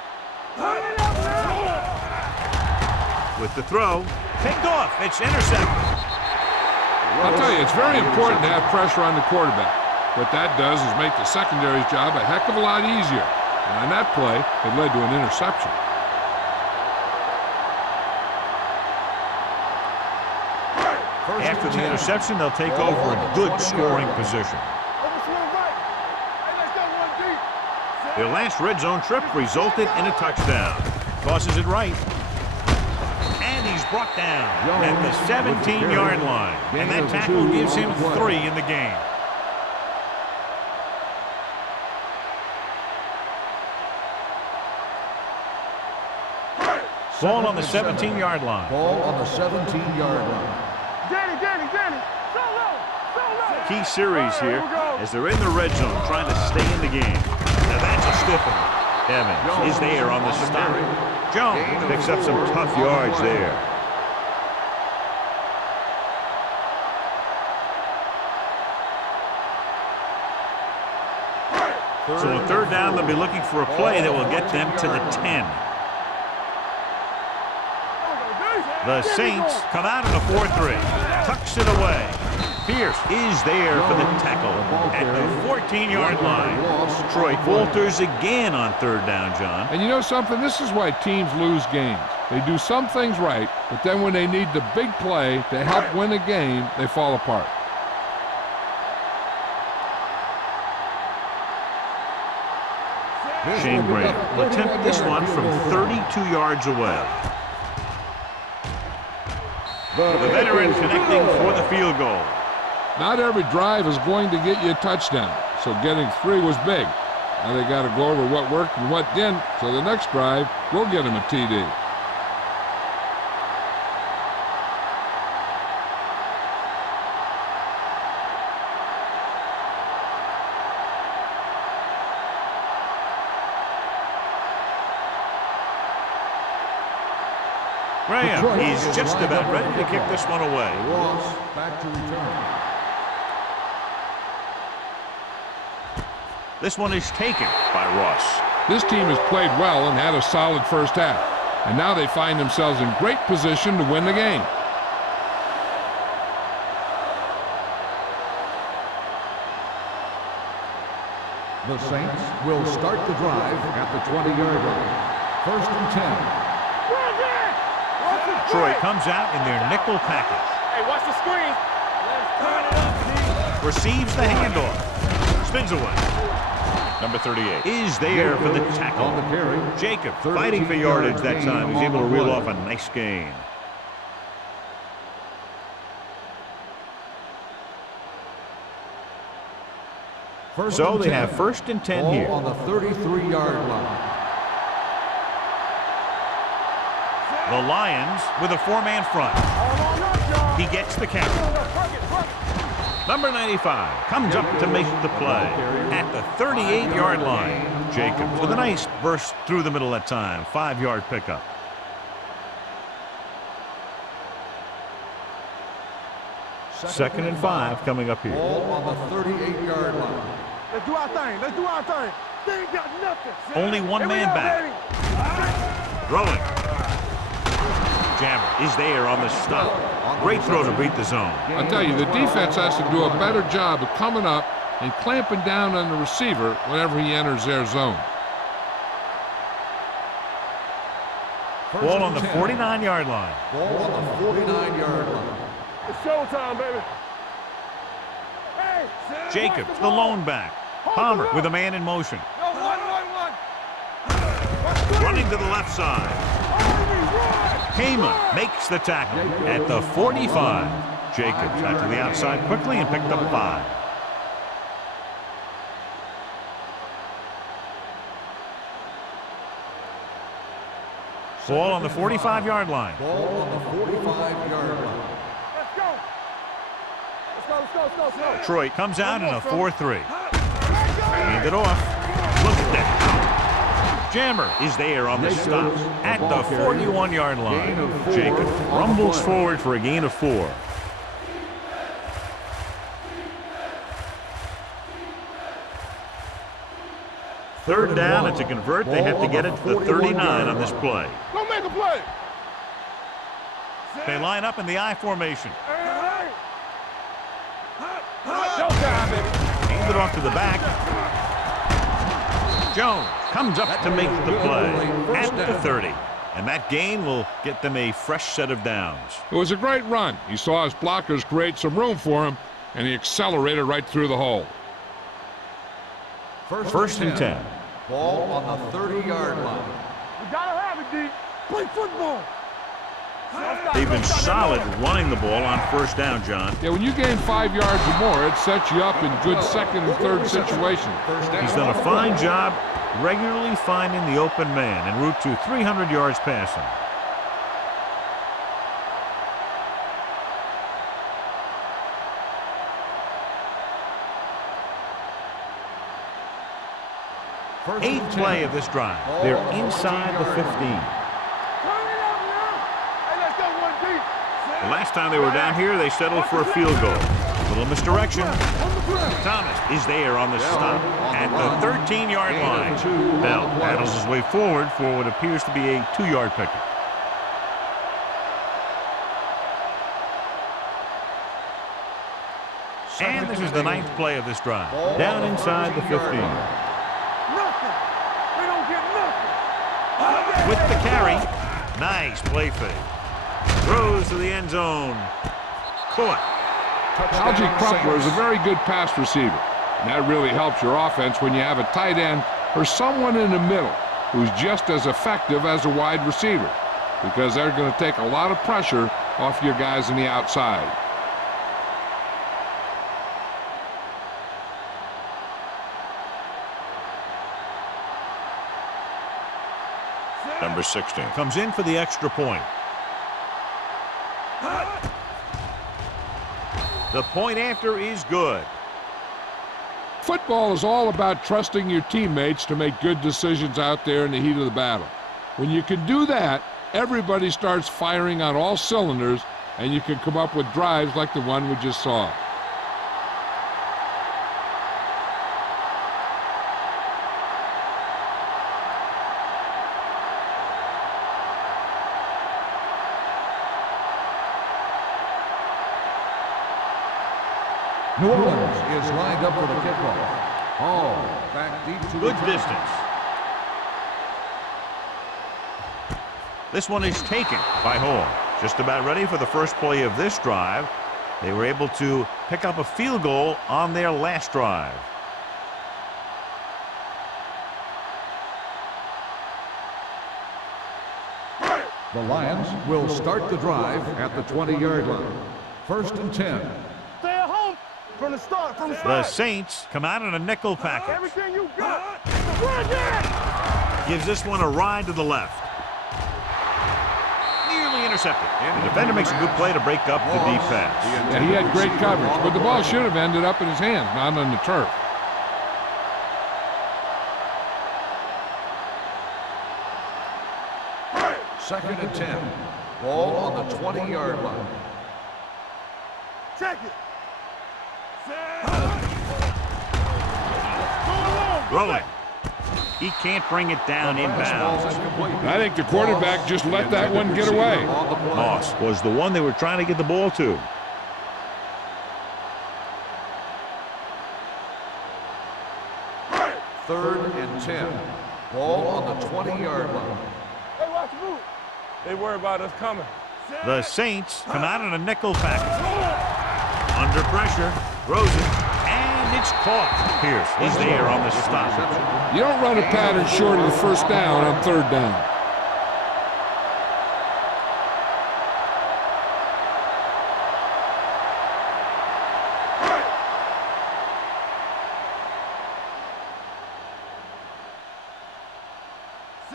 Turn it up now. With the throw, picked off. It's intercepted. I'll tell you, it's very important to have pressure on the quarterback. What that does is make the secondary's job a heck of a lot easier. And on that play, it led to an interception. After the interception, they'll take over a good scoring position. Their last red zone trip resulted in a touchdown. Tosses it right. And he's brought down at the 17-yard line. And that tackle gives him 3 in the game. Ball on the 17-yard line. Ball on the 17-yard line. Danny. Solo. Key series here as they're in the red zone trying to stay in the game. Now that's a stiff one. Evans is there on the stop. Jones picks up some tough yards there. So on third down, they'll be looking for a play that will get them to the 10. The Saints come out in a 4-3. Tucks it away. Pierce is there for the tackle at the 14-yard line. Troy Walters again on third down, John. And you know something? This is why teams lose games. They do some things right, but then when they need the big play to help win a game, they fall apart. Shane Graham will attempt this one from 32 yards away. The veteran connecting for the field goal. Not every drive is going to get you a touchdown, so getting 3 was big. Now they got to go over what worked and what didn't, so the next drive will get them a TD. Graham is just about ready to kick this one away. Ross back to return. This one is taken by Ross. This team has played well and had a solid first half, and now they find themselves in great position to win the game. The Saints will start the drive at the 20-yard line. 1st and 10. Troy comes out in their nickel package. Hey, watch the screen. Turn it up, Receives the handoff. Spins away. Number 38 is there for the tackle. On the carry. Jacob fighting for yardage that time. He's able to reel off a nice gain. So they have 1st and 10 here. On the 33-yard line. The Lions with a 4-man front. He gets the count. Number 95 comes up to make the play at the 38-yard line. Jacobs with a nice burst through the middle that time. 5-yard pickup. Second and 5 coming up here. Ball on the 38-yard line. Let's do our thing. They ain't got nothing. Only one man back. Throwing. Jammer is there on the stop. Great throw to beat the zone. I'll tell you, the defense has to do a better job of coming up and clamping down on the receiver whenever he enters their zone. Ball on the 49-yard line. Ball on the 49-yard line. It's showtime, baby. Hey, Jacobs, the lone back. Palmer with a man in motion. Running to the left side. Heyman makes the tackle at the 45. Jacobs out to the outside quickly and picked up 5. Ball on the 45-yard line. Ball on the 45-yard line. Let's go. Troy comes out in a 4-3. Hand it off. Look at that. Jammer is there on the stop at the 41-yard line. Jacobs rumbles forward for a gain of 4. Third down, and to convert, they have to get it to the 39 on this play. Go make a play. They line up in the I formation. Showtime, baby. Hand it off to the back. Jones comes up to make the play at the 30. And that gain will get them a fresh set of downs. It was a great run. He saw his blockers create some room for him, and he accelerated right through the hole. First and 10. Ball on the 30-yard line. We gotta have it, D. Play football. They've been solid running the ball on first down, John. Yeah, when you gain 5 yards or more, it sets you up in good second and third situations. He's done a fine job regularly finding the open man en route to 300 yards passing. Eighth play of this drive. They're inside the 15. The last time they were down here, they settled for a field goal. A little misdirection. Thomas is there on the stop at the 13-yard line. Bell battles his way forward for what appears to be a 2-yard pickup. And this is the 9th play of this drive. Down inside the 15. With the carry. Nice play fake. Throws to the end zone. Caught. Algie Crumpler is a very good pass receiver. And that really helps your offense when you have a tight end or someone in the middle who's just as effective as a wide receiver, because they're going to take a lot of pressure off your guys on the outside. Number 16 comes in for the extra point. The point after is good. Football is all about trusting your teammates to make good decisions out there in the heat of the battle. When you can do that, everybody starts firing on all cylinders, and you can come up with drives like the one we just saw. New Orleans is lined up for the kickoff. Hall back deep to Good distance. This one is taken by Hall. Just about ready for the first play of this drive. They were able to pick up a field goal on their last drive. The Lions will start the drive at the 20-yard line. First and 10. Stay at home from the start. The Saints come out in a nickel package. Everything you got. Run that. Gives this one a ride to the left. Nearly intercepted. The defender makes a good play to break up the deep pass. And he had great coverage, but the ball should have ended up in his hands, not on the turf. Second and 10. Ball on the 20-yard line. Check it. Rolling. He can't bring it down inbounds. I think the quarterback just let that one get away. Moss was the one they were trying to get the ball to. Third and 10. Ball on the 20-yard line. Hey, watch the move. They worry about us coming. The Saints come out in a nickel package. Under pressure, throws it, and it's caught. Pierce is there on the stop. You don't run a pattern short of the first down on third down.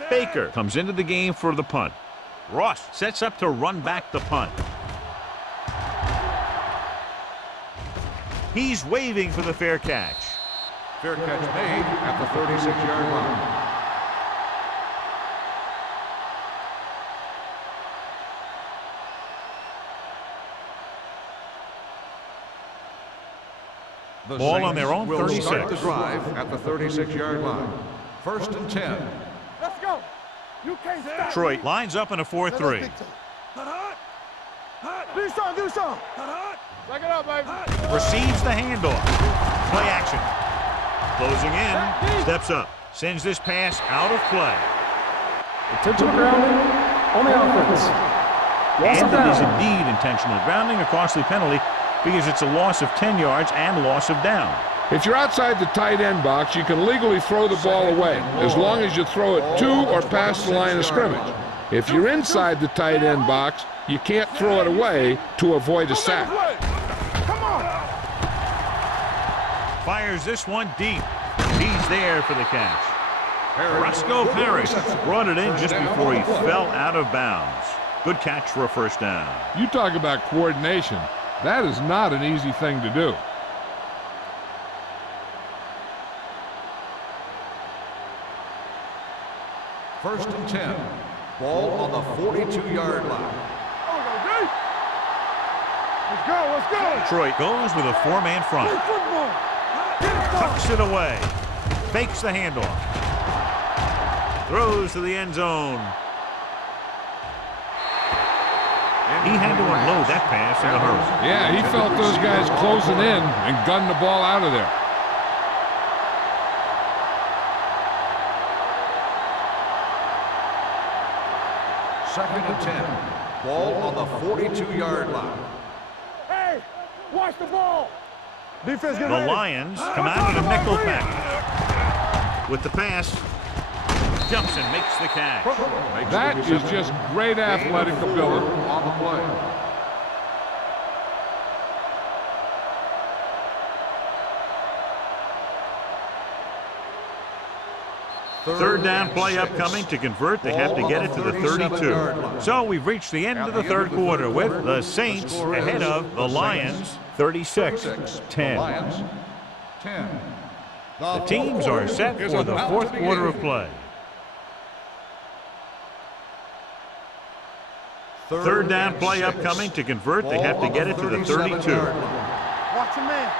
Baker comes into the game for the punt. Ross sets up to run back the punt. He's waving for the fair catch. Fair catch made at the 36-yard line. The Ball on Saints their own will 36. start the drive at the 36-yard line. First and 10. Let's go. You can't stop. Detroit lines up in a 4-3. Do something, do something. Take it up, baby. Receives the handoff. Play action. Closing in. Steps up. Sends this pass out of play. Intentional grounding on the offense. Loss And of it is down. indeed intentional grounding, a costly penalty because it's a loss of 10 yards and loss of down. If you're outside the tight end box, you can legally throw the ball away as long as you throw it to or past the line of scrimmage. If you're inside the tight end box, you can't throw it away to avoid a sack. Come on. Fires this one deep. He's there for the catch. Roscoe Parrish brought it in just before he fell out of bounds. Good catch for a first down. You talk about coordination. That is not an easy thing to do. First and 10. Ball on the 42-yard line. Let's go, let's go. Detroit goes with a four-man front. Play football. Tucks it away. Fakes the handoff. Throws to the end zone. He had to unload that pass in a hurry. Yeah, he felt those guys closing in and gunned the ball out of there. Second and 10. Ball on the 42-yard line. Hey, watch the ball. Defense get The ready. Lions come out in a nickel package. With the pass, jumps and makes the catch. That is just great athletic ability. On the play. Third down play upcoming. To convert, they have to get it to the 32. So we've reached the end of the third quarter with the Saints ahead of the Lions 36-10. Lions 10. The teams are set for the fourth quarter of play. Third down play upcoming. To convert, they have to get it to the 32. Watch your man.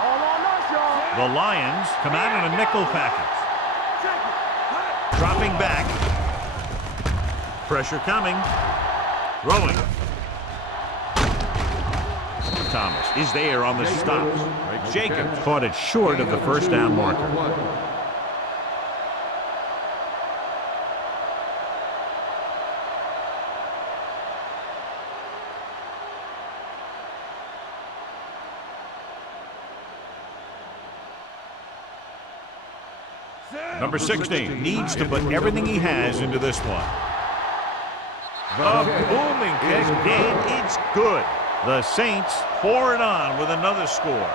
All on us, y'all. The Lions come out in a nickel package. Dropping back. Pressure coming. Throwing. Thomas is there on the stop. Jacobs caught it short of the first down marker. Number 16 needs to put everything he has into this one. A booming kick, and it's good. The Saints pour it on with another score.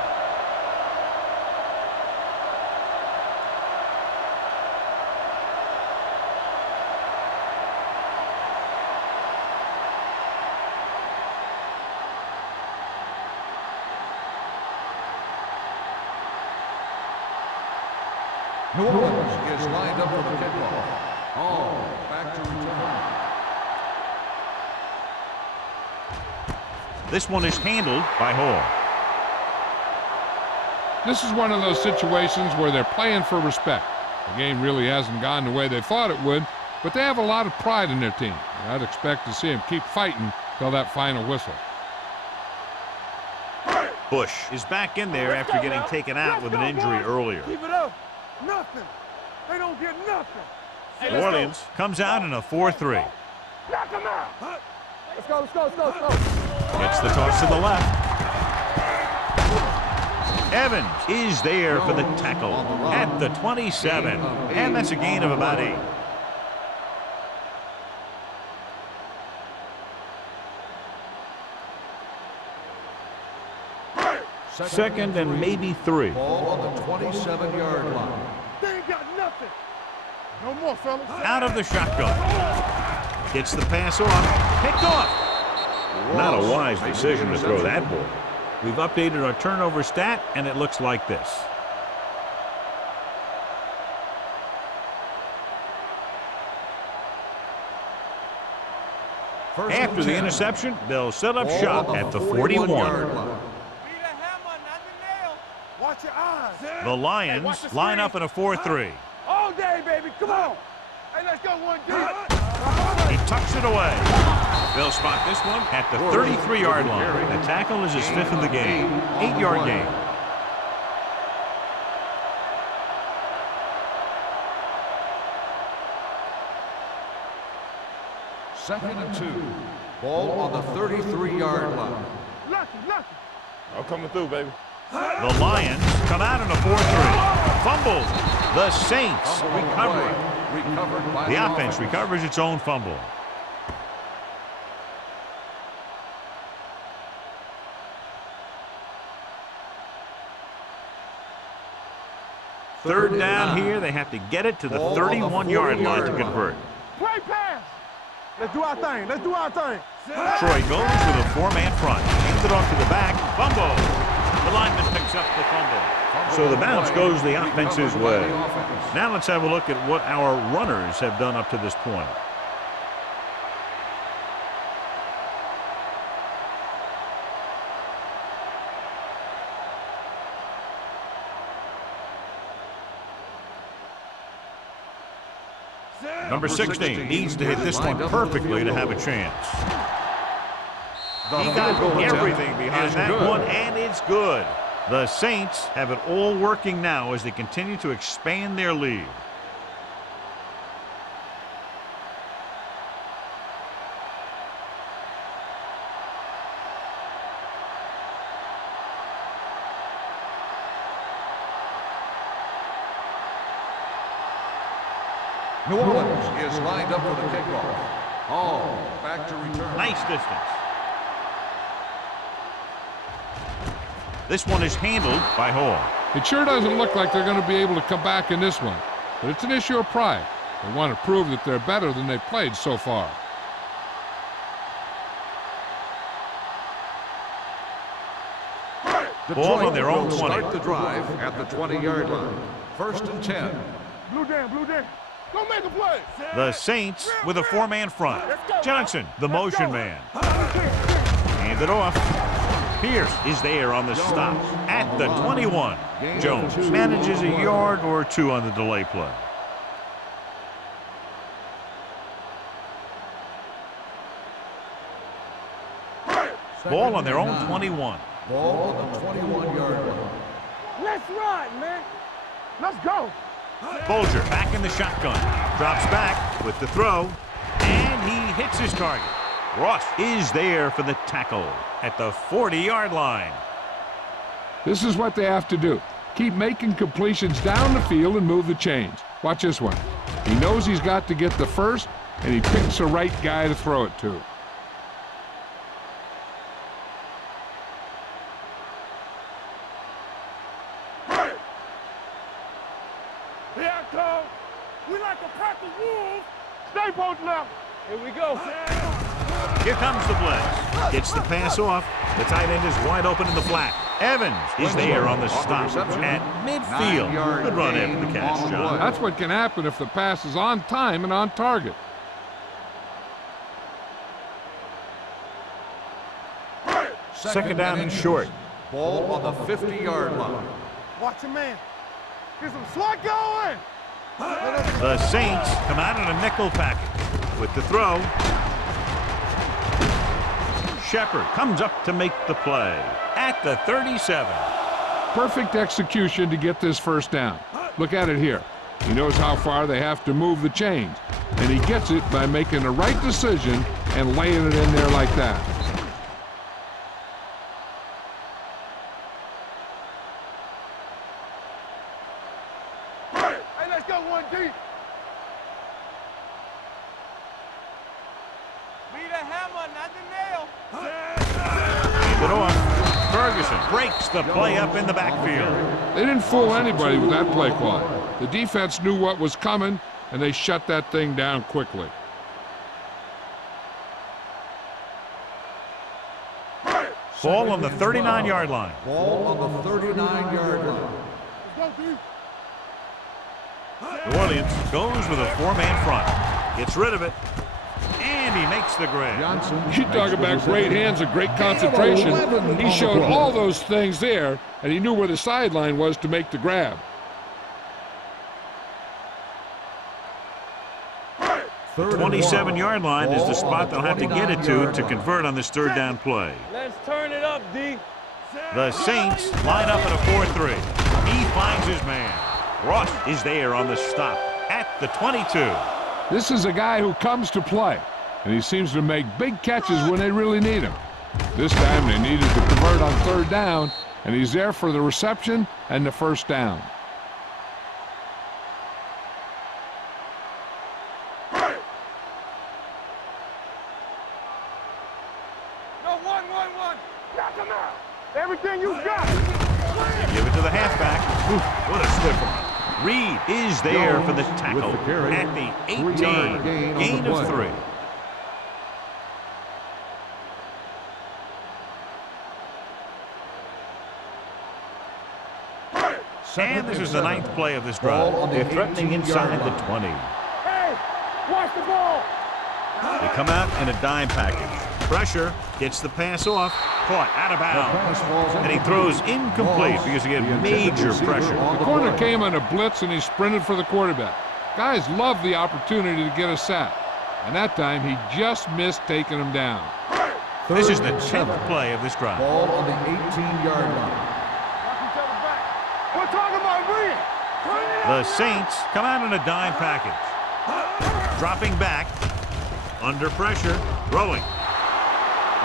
New Orleans is lined up for the kickoff. Hall back to return. This one is handled by Hall. This is one of those situations where they're playing for respect. The game really hasn't gone the way they thought it would, but they have a lot of pride in their team. I'd expect to see them keep fighting till that final whistle. Bush is back in there after getting taken out with an injury earlier. Keep it up. Nothing. They don't get nothing. New Orleans comes out in a 4-3. Knock them out. Let's go, let's go, let's go, let's go. Gets the toss to the left. Evans is there for the tackle at the 27. And that's a gain of about 8. Second and maybe 3. Ball on the 27-yard line. They ain't got nothing. No more, fellas. Out of the shotgun. Gets the pass off. Picked off. Not a wise decision to throw that ball. We've updated our turnover stat, and it looks like this. After the interception, they'll set up shop at the 41. Watch your eyes. The Lions line up in a 4-3. All day. Come on. Hey, let's go one deep. He tucks it away. They'll spot this one at the 33-yard line. The tackle is his 5th of the game. 8-yard gain. Second and 2. Ball on the 33-yard line. Lucky. I'm coming through, baby. The Lions come out in a 4-3. Fumbled. The Saints recover it. Recovered by The offense recovers its own fumble. Third down here. They have to get it to the 31-yard line to convert. Play pass. Let's do our thing. Troy goes with a 4-man front. Hands it off to the back. Fumble. The lineman picks up the fumble. So the bounce goes the offense's way. Now let's have a look at what our runners have done up to this point. Number 16 needs to hit this one perfectly to have a chance. He got everything behind that one, and it's good. The Saints have it all working now as they continue to expand their lead. New Orleans is lined up for the kickoff. Hall back to return. Nice distance. This one is handled by Hall. It sure doesn't look like they're going to be able to come back in this one, but it's an issue of pride. They want to prove that they're better than they've played so far. Ball on their own 20. Start the drive at the 20-yard line. First and 10. Blue down. Go make a play. The Saints with a 4-man front. Johnson, the motion man. Hand it off. Pierce is there on the stop at the 21. Jones manages a yard or two on the delay play. Ball on their own 21. Ball on the 21-yard line. Let's ride, man. Let's go. Bolger back in the shotgun. Drops back with the throw. And he hits his target. Ross is there for the tackle at the 40-yard line. This is what they have to do. Keep making completions down the field and move the chains. Watch this one. He knows he's got to get the first, and he picks the right guy to throw it to. Here I come. We like a pack of wolves. Stay both left. Here we go. Here comes the blitz. Gets the pass off. The tight end is wide open in the flat. Evans is there on the stop at midfield. Good run after the catch, John. That's what can happen if the pass is on time and on target. Second down and short. Ball on the 50-yard line. Watch your man. Get some swat going. The Saints come out in a nickel package with the throw. Shepard comes up to make the play at the 37. Perfect execution to get this first down. Look at it here. He knows how far they have to move the chains, and he gets it by making the right decision and laying it in there like that. Hey, let's go one deep. Be the hammer, not the nail. Hand it off. Ferguson breaks the play up in the backfield. They didn't fool anybody with that play call. The defense knew what was coming, and they shut that thing down quickly. Ball on the 39-yard line. Ball on the 39-yard line. Let's go deep. New Orleans goes with a 4-man front. Gets rid of it. And he makes the grab. You talk about great hands and great concentration. He showed all those things there, and he knew where the sideline was to make the grab. The 27-yard line is the spot they'll have to get it to convert on this third down play. Let's turn it up, D. The Saints line up at a 4-3. He finds his man. Ross is there on the stop at the 22. This is a guy who comes to play, and he seems to make big catches when they really need him. This time they needed to convert on third down, and he's there for the reception and the first down. Everything you got. Give it to the halfback. Oof, what a stiffer. Reed is there for the tackle at the 18. Gain of 3. And this is the 9th play of this drive. They're threatening inside the 20. Hey, watch the ball. They come out in a dime package. Pressure, gets the pass off, caught out of bounds. And he throws incomplete because he had major pressure. The corner came on a blitz and he sprinted for the quarterback. Guys love the opportunity to get a sack. And that time he just missed taking him down. This is the 10th play of this drive. Ball on the 18-yard line. We're talking about Reed. The Saints come out in a dime package. Dropping back, under pressure, throwing.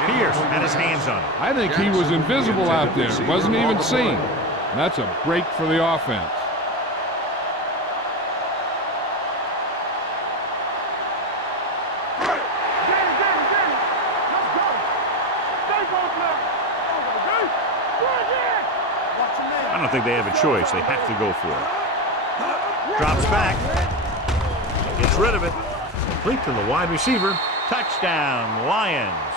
Pierce had his hands on it. I think he was invisible out there. Wasn't even seen. And that's a break for the offense. I don't think they have a choice. They have to go for it. Drops back. Gets rid of it. Complete to the wide receiver. Touchdown, Lions.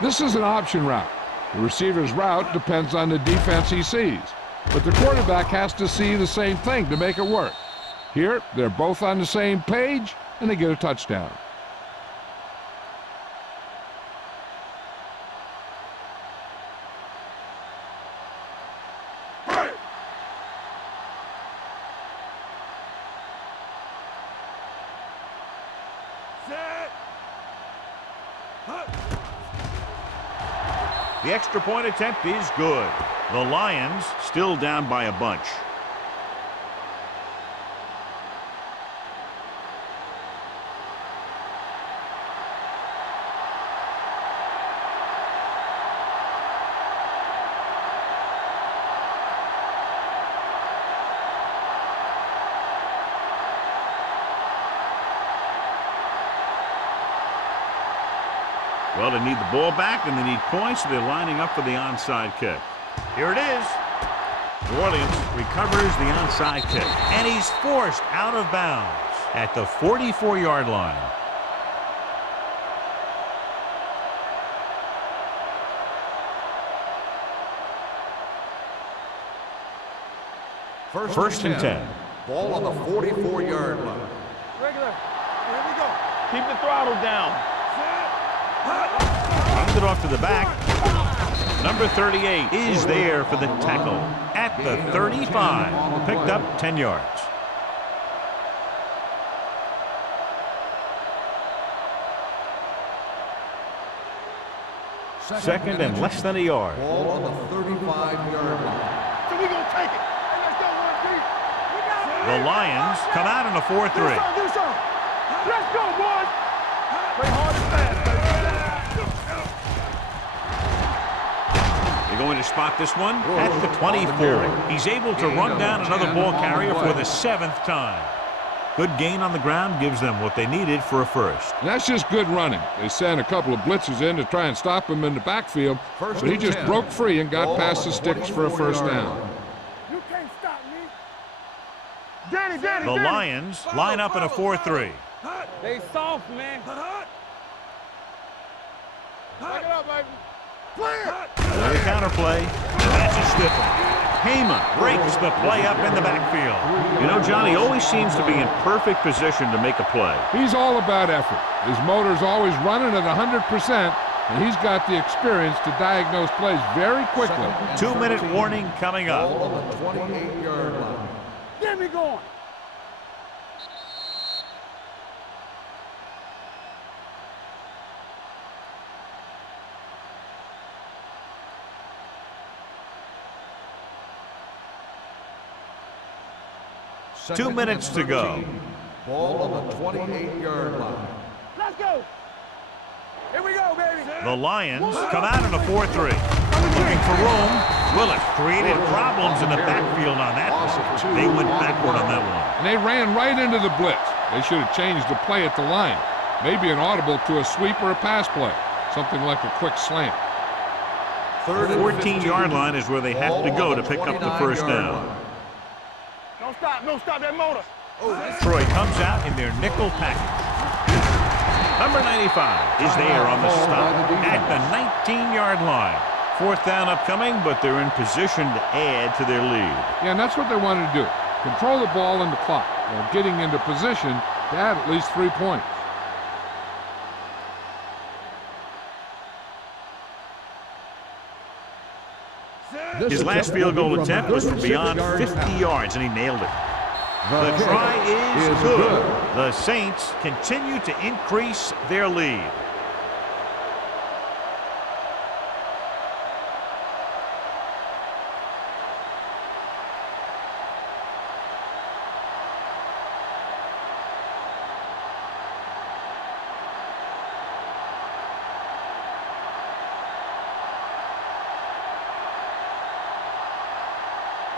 This is an option route. The receiver's route depends on the defense he sees. But the quarterback has to see the same thing to make it work. Here, they're both on the same page, and they get a touchdown. The extra point attempt is good. The Lions still down by a bunch. Well, they need the ball back, and they need points, so they're lining up for the onside kick. Here it is. New Orleans recovers the onside kick, and he's forced out of bounds at the 44-yard line. First and 10. Ball on the 44-yard line. Regular. Here we go. Keep the throttle down. Hands it off to the back. Number 38 is there for the tackle at the 35. Picked up 10 yards. Second and less than a yard. Ball on the 35-yard line. So we gonna take it. Hey, let's go, 1-3. The Lions come out in a 4-3. Do something. Let's go, boys. Play hard and fast, baby. They're going to spot this one at the 24. He's able to run down another ball carrier for the 7th time. Good gain on the ground gives them what they needed for a first. And that's just good running. They sent a couple of blitzers in to try and stop him in the backfield, but he just broke free and got past the sticks for a first down. You can't stop me. Danny. The Lions line up in a 4-3. They soft, man. Back it up, baby. Another counterplay, and that's a stiff one. Heyman breaks the play up in the backfield. You know, Johnny always seems to be in perfect position to make a play. He's all about effort. His motor's always running at 100%, and he's got the experience to diagnose plays very quickly. 2-minute warning coming up. Ball on the 28-yard line. Get me going. 2 minutes to go. Ball on the 28-yard line. Let's go. Here we go, baby. The Lions come out in a 4-3. Looking for room. Willis created problems in the backfield on that one. They went backward on that one. And they ran right into the blitz. They should have changed the play at the line. Maybe an audible to a sweep or a pass play. Something like a quick slant. The 14-yard line is where they have to go to pick up the first down. Don't stop that motor. Troy comes out in their nickel package. Number 95 is there on the stop at the 19-yard line. 4th down upcoming, but they're in position to add to their lead. Yeah, and that's what they wanted to do. Control the ball and the clock while getting into position to add at least 3 points. His last field goal attempt was from beyond 50 yards, and he nailed it. The try is good. The Saints continue to increase their lead.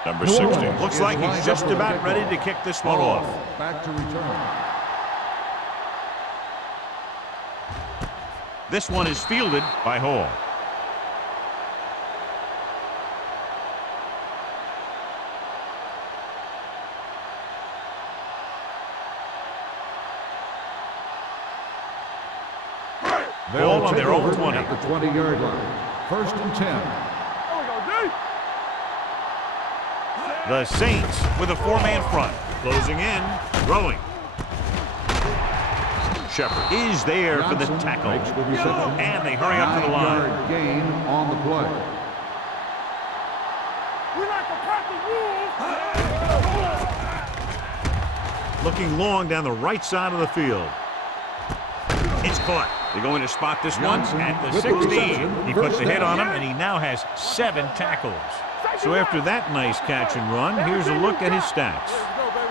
Number 60. Looks like he's just about ready to kick this one off. Back to return. This one is fielded by Hall. Ball on their own 20. At the 20-yard line. 1st and 10. There we go, D. The Saints with a 4-man front. Closing in, throwing. Shepard is there for the tackle. And they hurry up to the line. 9-yard gain on the play. We like to practice rules. Looking long down the right side of the field. It's caught. They're going to spot this one at the 16. He puts the hit on him, and he now has 7 tackles. So after that nice catch and run, here's a look at his stats. Let's go, baby.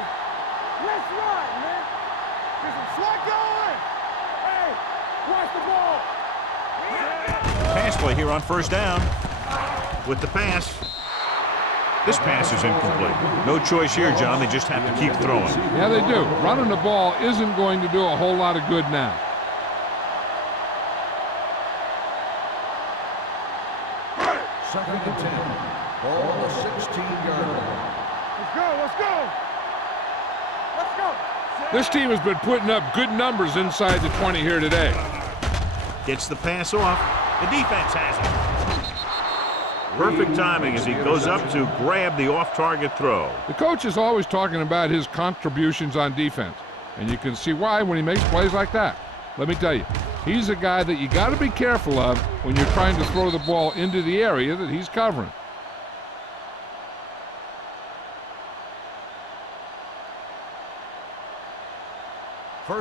Let's run, man. Get some sweat going. Hey, watch the ball. Pass play here on 1st down. With the pass. This pass is incomplete. No choice here, John. They just have to keep throwing. Yeah, they do. Running the ball isn't going to do a whole lot of good now. Second and 10. Ball on the 16-yard line. Let's go, let's go. Let's go. This team has been putting up good numbers inside the 20 here today. Gets the pass off. The defense has it. Perfect timing as he goes up to grab the off-target throw. The coach is always talking about his contributions on defense, and you can see why when he makes plays like that. Let me tell you, he's a guy that you got to be careful of when you're trying to throw the ball into the area that he's covering.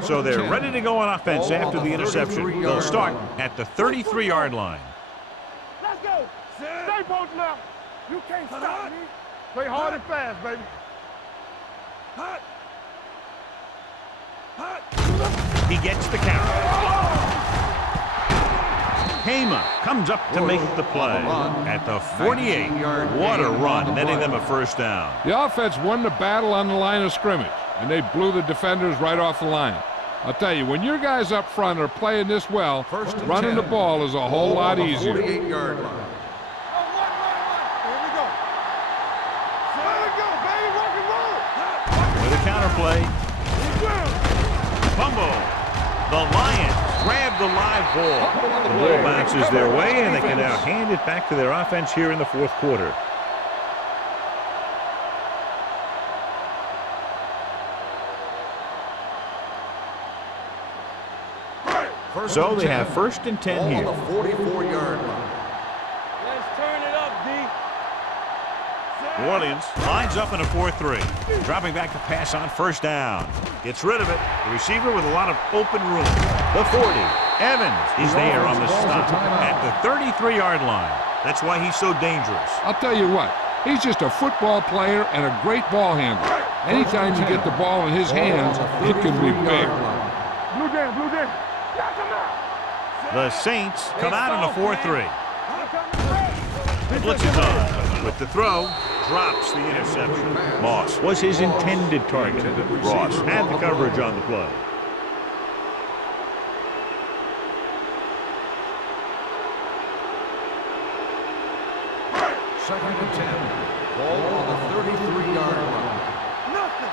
So they're ready to go on offense after the interception. They'll start at the 33-yard line. Let's go. Stay bolted up. You can't stop me. Play hard and fast, baby. He gets the count. Hama comes up to make the play at the 48. What a run, netting them a 1st down. The offense won the battle on the line of scrimmage, and they blew the defenders right off the line. I'll tell you, when your guys up front are playing this well, running the ball is a whole lot easier. 48-yard line. Here we go. There we go, baby. Rock and roll. With a counterplay. Fumble. The Lions grab the live ball. The ball bounces their way, and they can now hand it back to their offense here in the 4th quarter. So they have 1st and 10 here. On the 44-yard line. Let's turn it up, D. New Orleans lines up in a 4-3. Dropping back to pass on 1st down. Gets rid of it. The receiver with a lot of open room. The 40. Evans is there on the stop at the 33-yard line. That's why he's so dangerous. I'll tell you what, he's just a football player and a great ball handler. Anytime you get the ball in his hands, it can be big. Blue jam, blue jam. Got him out. The Saints come out in a 4-3. Blitz is on. With the throw, drops the interception. Moss was his intended target. Ross had the coverage on the play. Second and 10. Ball on the 33-yard line. Nothing.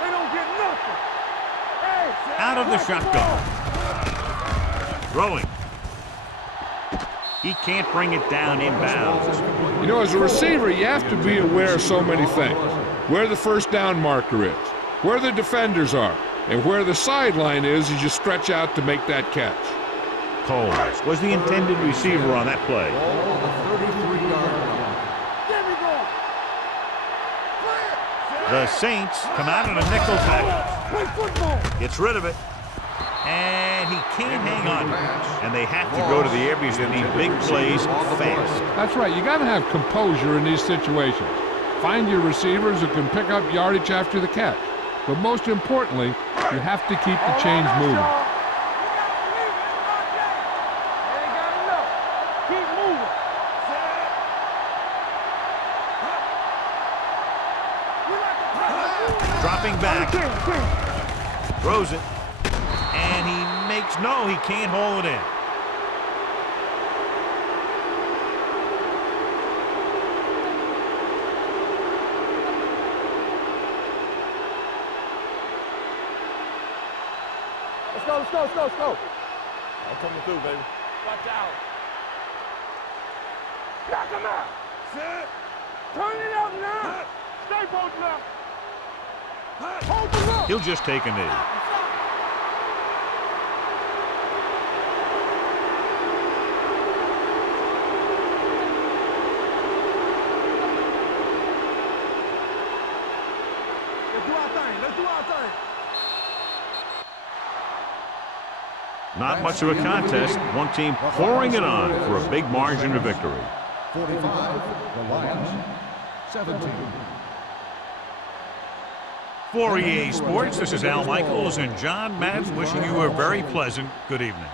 They don't get nothing. Hey, Out of the shotgun. Throwing. He can't bring it down inbounds. You know, as a receiver, you have to be aware of so many things. Where the first down marker is, where the defenders are, and where the sideline is as you stretch out to make that catch. Coles was the intended receiver on that play. Ball on the 33-yard line. there we go. The Saints come out in a nickel package. Play football. Gets rid of it. And he can't hang on. And they have to go to the air because they need big plays fast. That's right. You got to have composure in these situations. Find your receivers who can pick up yardage after the catch. But most importantly, you have to keep the chains moving. Keep moving. Dropping back. Throws it. And he makes no, he can't hold it in. Let's go, let's go, let's go, let's go. I'm coming through, baby. Watch out. Knock him out. Sit. Turn it up now. Stay posted up. Hold him up. He'll just take a knee. Let's do our thing. Let's do our thing. Not much of a contest. One team pouring it on for a big margin of victory. 45, the Lions. 17. For EA Sports, this is Al Michaels and John Madden wishing you a very pleasant good evening.